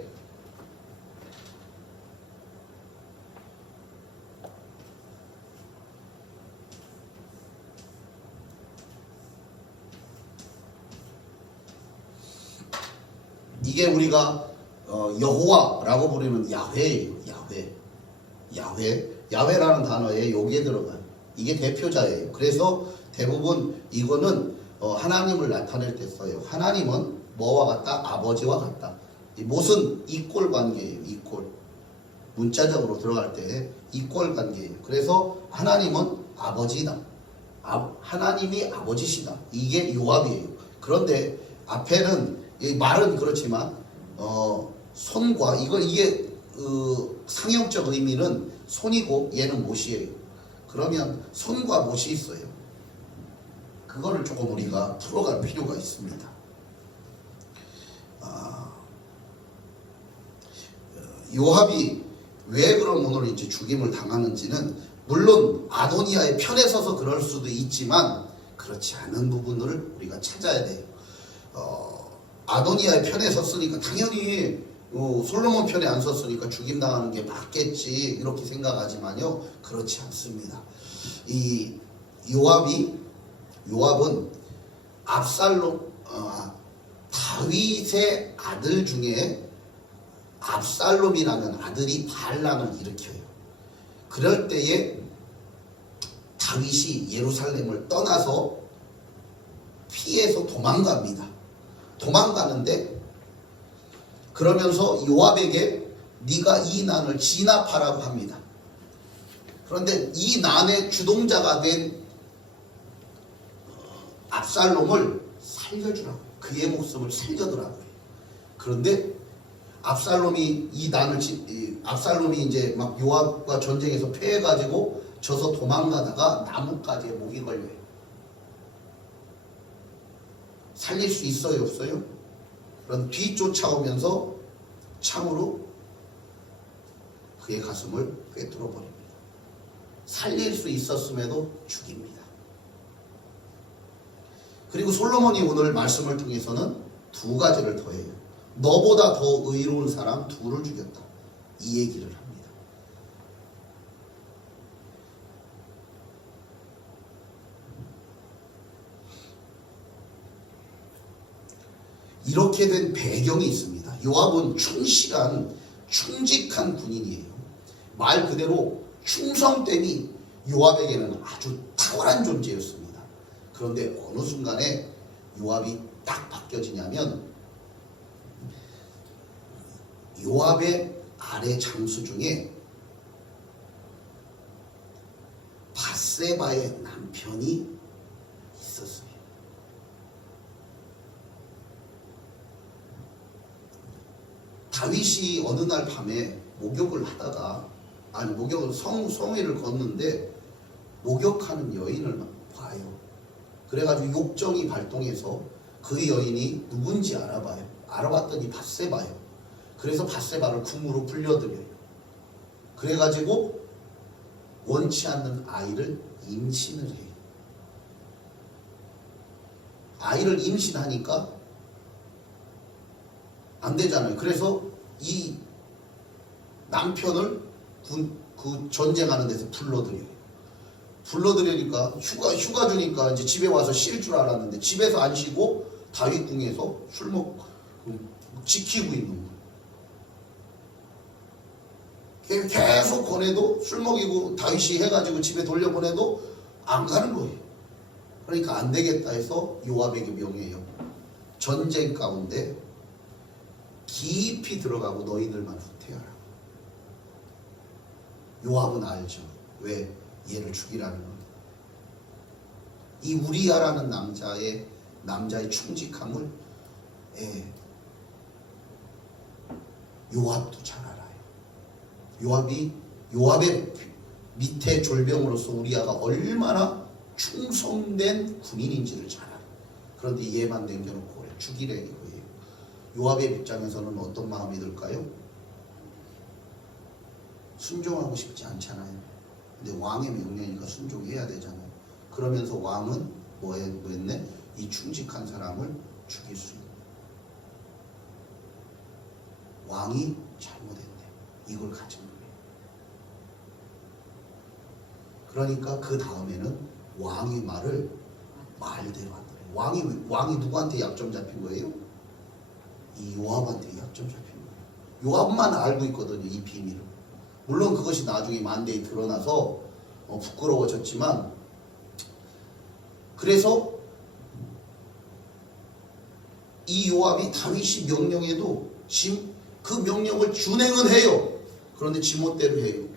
이게 우리가 여호와라고 부르는 야훼예요. 야훼라는 단어에 여기에 들어가요. 이게 대표자예요. 그래서 대부분 이거는 하나님을 나타낼 때 써요. 하나님은 뭐와 같다? 아버지와 같다. 이 못은 이꼴 관계예요. 이꼴. 문자적으로 들어갈 때 이꼴 관계예요. 그래서 하나님은 아버지다. 하나님이 아버지시다. 이게 요압이에요. 그런데 앞에는 이 말은 그렇지만 손과 이게 상형적 의미는 손이고 얘는 못이에요. 그러면 손과 못이 있어요. 그거를 조금 우리가 풀어갈 필요가 있습니다. 요압이 왜 그럼 오늘 이제 죽임을 당하는지는 물론 아도니아의 편에 서서 그럴 수도 있지만 그렇지 않은 부분을 우리가 찾아야 돼요. 아도니아의 편에 섰으니까 당연히 솔로몬 편에 안 섰으니까 죽임당하는 게 맞겠지 이렇게 생각하지만요, 그렇지 않습니다. 이 요압은 압살롬, 다윗의 아들 중에 압살롬이라는 아들이 반란을 일으켜요. 그럴 때에 다윗이 예루살렘을 떠나서 피해서 도망가는데 그러면서 요압에게 네가 이 난을 진압하라고 합니다. 그런데 이 난의 주동자가 된 압살롬을 살려주라고, 그의 목숨을 살려두라고. 그런데 압살롬이 이제 막 요압과 전쟁에서 패해가지고 져서 도망가다가 나뭇가지에 목이 걸려요. 살릴 수 있어요, 없어요? 그런 뒤쫓아오면서 창으로 그의 가슴을 꿰뚫어 버립니다. 살릴 수 있었음에도 죽입니다. 그리고 솔로몬이 오늘 말씀을 통해서는 두 가지를 더해요. 너보다 더 의로운 사람 둘을 죽였다. 이 얘기를 합니다. 이렇게 된 배경이 있습니다. 요압은 충직한 군인이에요. 말 그대로 충성됨이 요압에게는 아주 탁월한 존재였습니다. 그런데 어느 순간에 요압이 딱 바뀌어지냐면 요압의 아래 장수 중에 밧세바의 남편이 있었어요. 다윗이 어느 날 밤에 목욕을 하다가 아니 목욕을 성회를 걷는데 목욕하는 여인을 봐요. 그래가지고 욕정이 발동해서 그 여인이 누군지 알아봐요. 알아봤더니 밧세바예요. 그래서 밧세바를 궁으로 불려들여요. 그래가지고 원치 않는 아이를 임신을 해요. 아이를 임신하니까 안 되잖아요. 그래서 이 남편을 그 전쟁하는 데서 불러들여요. 불러들이니까 휴가 주니까 이제 집에 와서 쉴 줄 알았는데 집에서 안 쉬고 다윗 궁에서 술 먹고 지키고 있는 거예요. 계속 보내도 술 먹이고 다윗이 해가지고 집에 돌려보내도 안 가는 거예요. 그러니까 안 되겠다 해서 요압에게 명해요. 전쟁 가운데 깊이 들어가고 너희들만 후퇴하라. 요압은 알죠. 왜? 얘를 죽이라는 거. 이 우리야라는 남자의 충직함을 요압도 잘 알아요. 요압의 밑에 졸병으로서 우리야가 얼마나 충성된 군인인지를 잘 알아요. 그런데 얘만 남겨놓고 죽이래 이거예요. 요압의 입장에서는 어떤 마음이 들까요? 순종하고 싶지 않잖아요. 근데 왕의 명령이니까 순종해야 되잖아요. 그러면서 왕은 뭐 했네? 이 충직한 사람을 죽일 수 있는. 왕이 잘못했네. 이걸 가진 거예요. 그러니까 그 다음에는 왕의 말을 말대로 하더래요. 왕이 누구한테 약점 잡힌 거예요? 이 요압한테 약점 잡힌 거예요. 요압만 알고 있거든요. 이 비밀을. 물론 그것이 나중에 만대에 드러나서 부끄러워졌지만, 그래서 이 요압이 다윗이 명령해도 그 명령을 준행은 해요. 그런데 지멋대로 해요.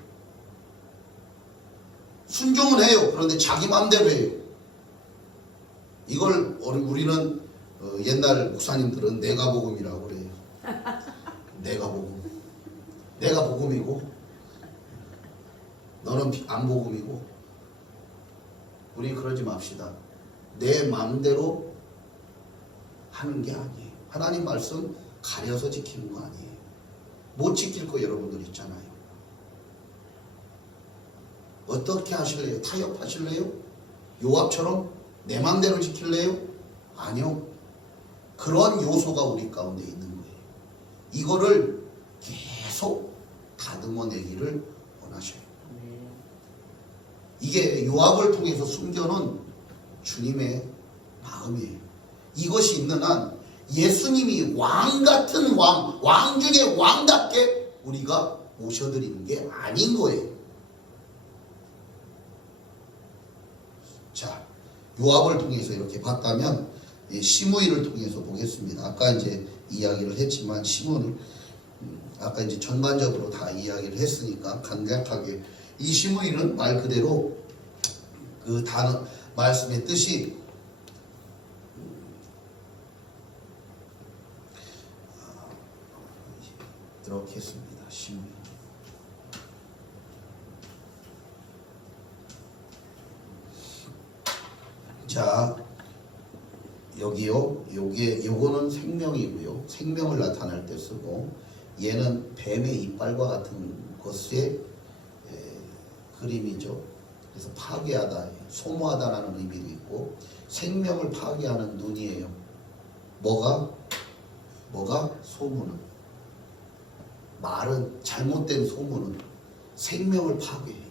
순종은 해요. 그런데 자기 마음대로 해요. 이걸 우리는 옛날 목사님들은 내가 복음이라고 그래요. 내가 복음. 내가 복음이고 너는 안 복음이고. 우리 그러지 맙시다. 내 마음대로 하는 게 아니에요. 하나님 말씀 가려서 지키는 거 아니에요. 못 지킬 거 여러분들 있잖아요. 어떻게 하실래요? 타협하실래요? 요압처럼 내 마음대로 지킬래요? 아니요. 그런 요소가 우리 가운데 있는 거예요. 이거를 계속 다듬어내기를 원하셔요. 이게 요압을 통해서 숨겨놓은 주님의 마음이에요. 이것이 있는 한 예수님이 왕 같은 왕 중에 왕답게 우리가 모셔드리는 게 아닌 거예요. 자, 요압을 통해서 이렇게 봤다면 시므이를 통해서 보겠습니다. 아까 이제 이야기를 했지만 시므이를 아까 이제 전반적으로 다 이야기를 했으니까 간략하게 이 시므이는 말 그대로 그 단어 말씀의 뜻이 이렇게 했습니다. 시므이. 자, 여기요. 요거는 생명이고요. 생명을 나타낼 때 쓰고, 얘는 뱀의 이빨과 같은 것의 그림이죠. 그래서 파괴하다, 소모하다라는 의미도 있고, 생명을 파괴하는 눈이에요. 뭐가 소문은, 말은, 잘못된 소문은 생명을 파괴해요.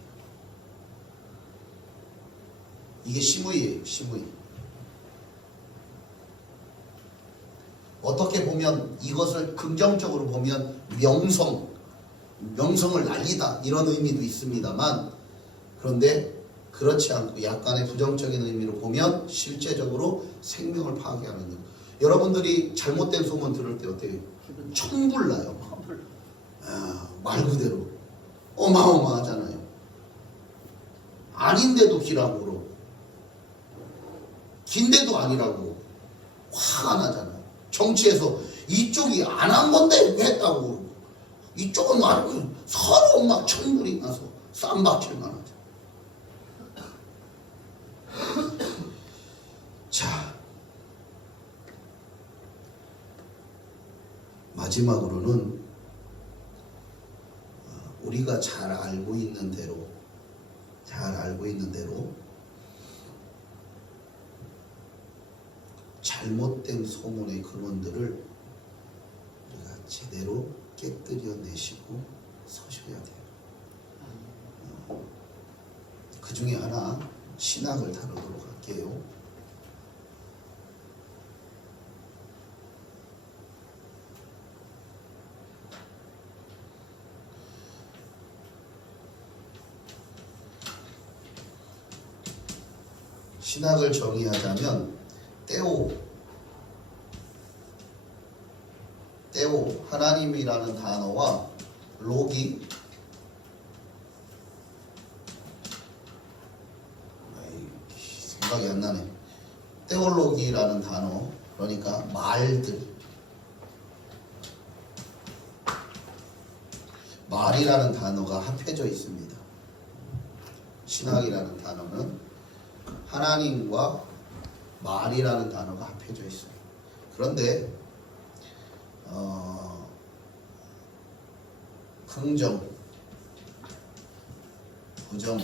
이게 시므이예요. 시므이. 어떻게 보면 이것을 긍정적으로 보면 명성을 날리다 이런 의미도 있습니다만, 그런데 그렇지 않고 약간의 부정적인 의미로 보면 실제적으로 생명을 파괴하는 것. 여러분들이 잘못된 소문 들을 때 어때요? 천불나요. 말 그대로 어마어마하잖아요. 아닌데도 기라고 그러고, 긴데도 아니라고 화가 나잖아요. 정치에서 이쪽이 안 한 건데 왜 했다고 그러고, 이쪽은 서로 막 천불이 나서 쌈박질만 하죠. 자, 마지막으로는 우리가 잘 알고 있는 대로 잘못된 소문의 근원들을 우리가 제대로 깨뜨려내시고 서셔야 돼요. 그 중에 하나 신학을 다루도록 할게요. 신학을 정의하자면 떼오 하나님이라는 단어와 로기 생각이 안 나네. 떼올로기라는 단어, 그러니까 말이라는 단어가 합해져 있습니다. 신학이라는 단어는 하나님과 말이라는 단어가 합해져 있어요. 그런데 긍정, 부정,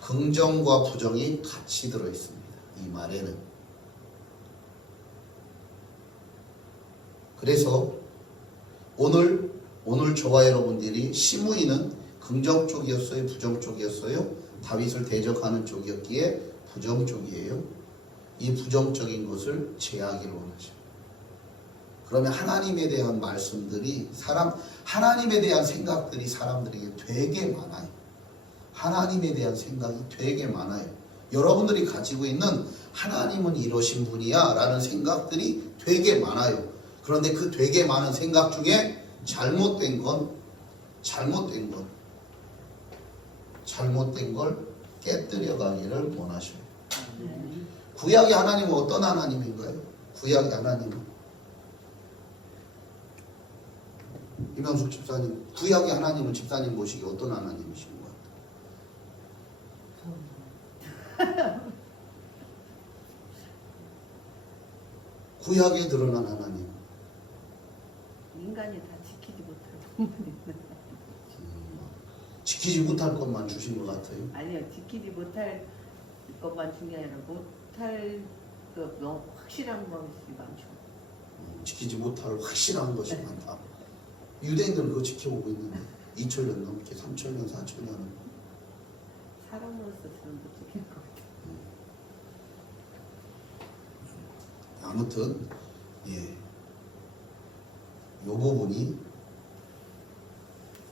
긍정과 부정이 같이 들어있습니다. 이 말에는. 그래서 오늘 저와 여러분들이 시므이는 긍정 쪽이었어요? 부정 쪽이었어요? 다윗을 대적하는 쪽이었기에 부정 쪽이에요. 이 부정적인 것을 제하기를 원하죠. 그러면 하나님에 대한 말씀들이 하나님에 대한 생각들이 사람들에게 되게 많아요. 하나님에 대한 생각이 되게 많아요. 여러분들이 가지고 있는 하나님은 이러신 분이야 라는 생각들이 되게 많아요. 그런데 그 되게 많은 생각 중에 잘못된 걸 깨뜨려 가기를 원하셔요. 구약의 하나님은 어떤 하나님인가요? 구약의 하나님은 이명숙 집사님, 구약의 하나님은 집사님 보시기에 어떤 하나님이신 것 같아요? 구약에 드러난 하나님. 인간이 다 지키지 못할 부분이 지키지 못할 것만 주신 것 같아요. 아니요, 지키지 못할 것만 중요해 아니라 못할 그 너무 확실한 것이 많죠. 지키지 못할 확실한 것이 많다. 유대인들은 그거 지켜보고 있는데 2000년 넘게 3000년 4000년은 사람으로서 저는 못 지킬 것 같아요. 아무튼 이 부분이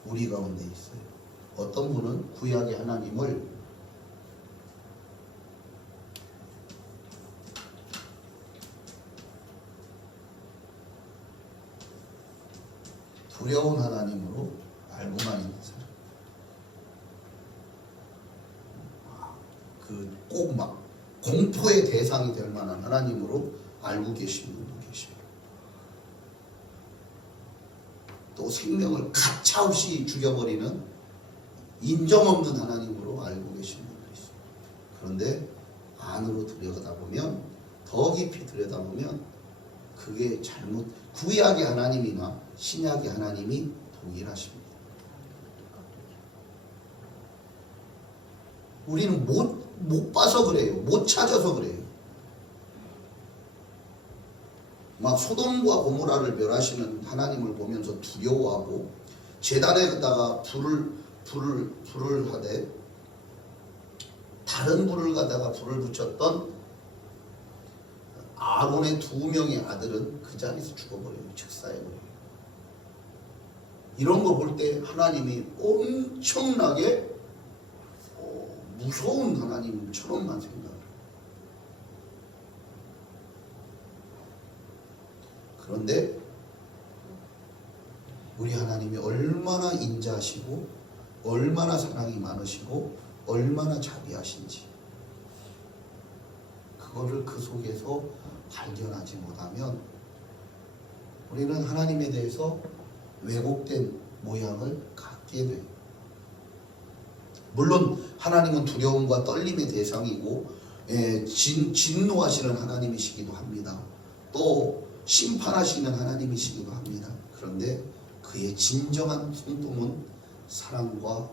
우리 가운데 있어요. 어떤 분은 구약의 하나님을 두려운 하나님으로 알고만 있는 사람. 꼭 막 공포의 대상이 될 만한 하나님으로 알고 계신 분도 계시고, 또 생명을 가차없이 죽여버리는 인정 없는 하나님으로 알고 계신 분도 있어요. 그런데 안으로 들여다보면, 더 깊이 들여다보면 그게 구약의 하나님이나 신약의 하나님이 동일하십니다. 우리는 못 봐서 그래요. 못 찾아서 그래요. 막 소돔과 고모라를 멸하시는 하나님을 보면서 두려워하고, 제단에다가 불을 하되 다른 불을 갖다가 불을 붙였던 아론의 2명의 아들은 그 자리에서 죽어버려요. 즉사해버려요. 이런 거 볼 때 하나님이 엄청나게 무서운 하나님처럼만 생각해요. 그런데 우리 하나님이 얼마나 인자하시고 얼마나 사랑이 많으시고 얼마나 자비하신지, 그거를 그 속에서 발견하지 못하면 우리는 하나님에 대해서 왜곡된 모양을 갖게 돼요. 물론 하나님은 두려움과 떨림의 대상이고 진노하시는 하나님이시기도 합니다. 또 심판하시는 하나님이시기도 합니다. 그런데 그의 진정한 성품은 사랑과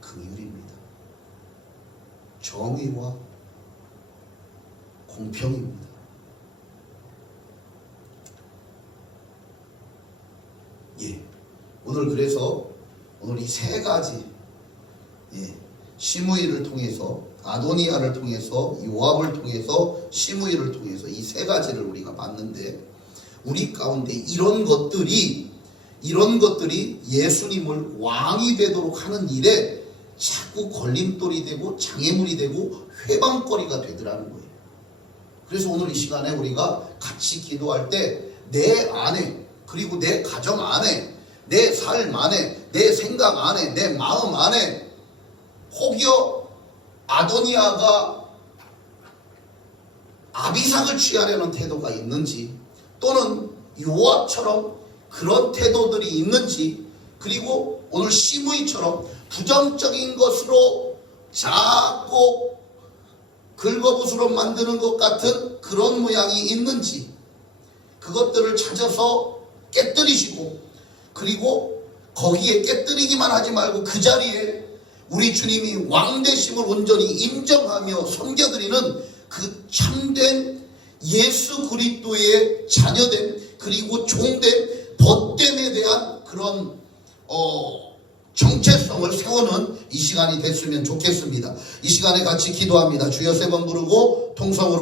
긍휼입니다. 정의와 공평입니다. 오늘 그래서 오늘 이 세 가지 시므이를 통해서 아도니아를 통해서 요압을 통해서 시므이를 통해서 이 세 가지를 우리가 봤는데 우리 가운데 이런 것들이 예수님을 왕이 되도록 하는 일에 자꾸 걸림돌이 되고 장애물이 되고 회방거리가 되더라는 거예요. 그래서 오늘 이 시간에 우리가 같이 기도할 때 내 안에 그리고 내 가정 안에 내 삶 안에 내 생각 안에 내 마음 안에 혹여 아도니아가 아비삭을 취하려는 태도가 있는지 또는 요압처럼 그런 태도들이 있는지 그리고 오늘 시므이처럼 부정적인 것으로 자꾸 긁어부스러 만드는 것 같은 그런 모양이 있는지 그것들을 찾아서 깨뜨리시고 그리고 거기에 깨뜨리기만 하지 말고 그 자리에 우리 주님이 왕 되심을 온전히 인정하며 섬겨드리는 그 참된 예수 그리스도의 자녀됨 그리고 종됨 벗됨에 대한 그런 정체성을 세우는 이 시간이 됐으면 좋겠습니다. 이 시간에 같이 기도합니다. 주여 세 번 부르고 통성으로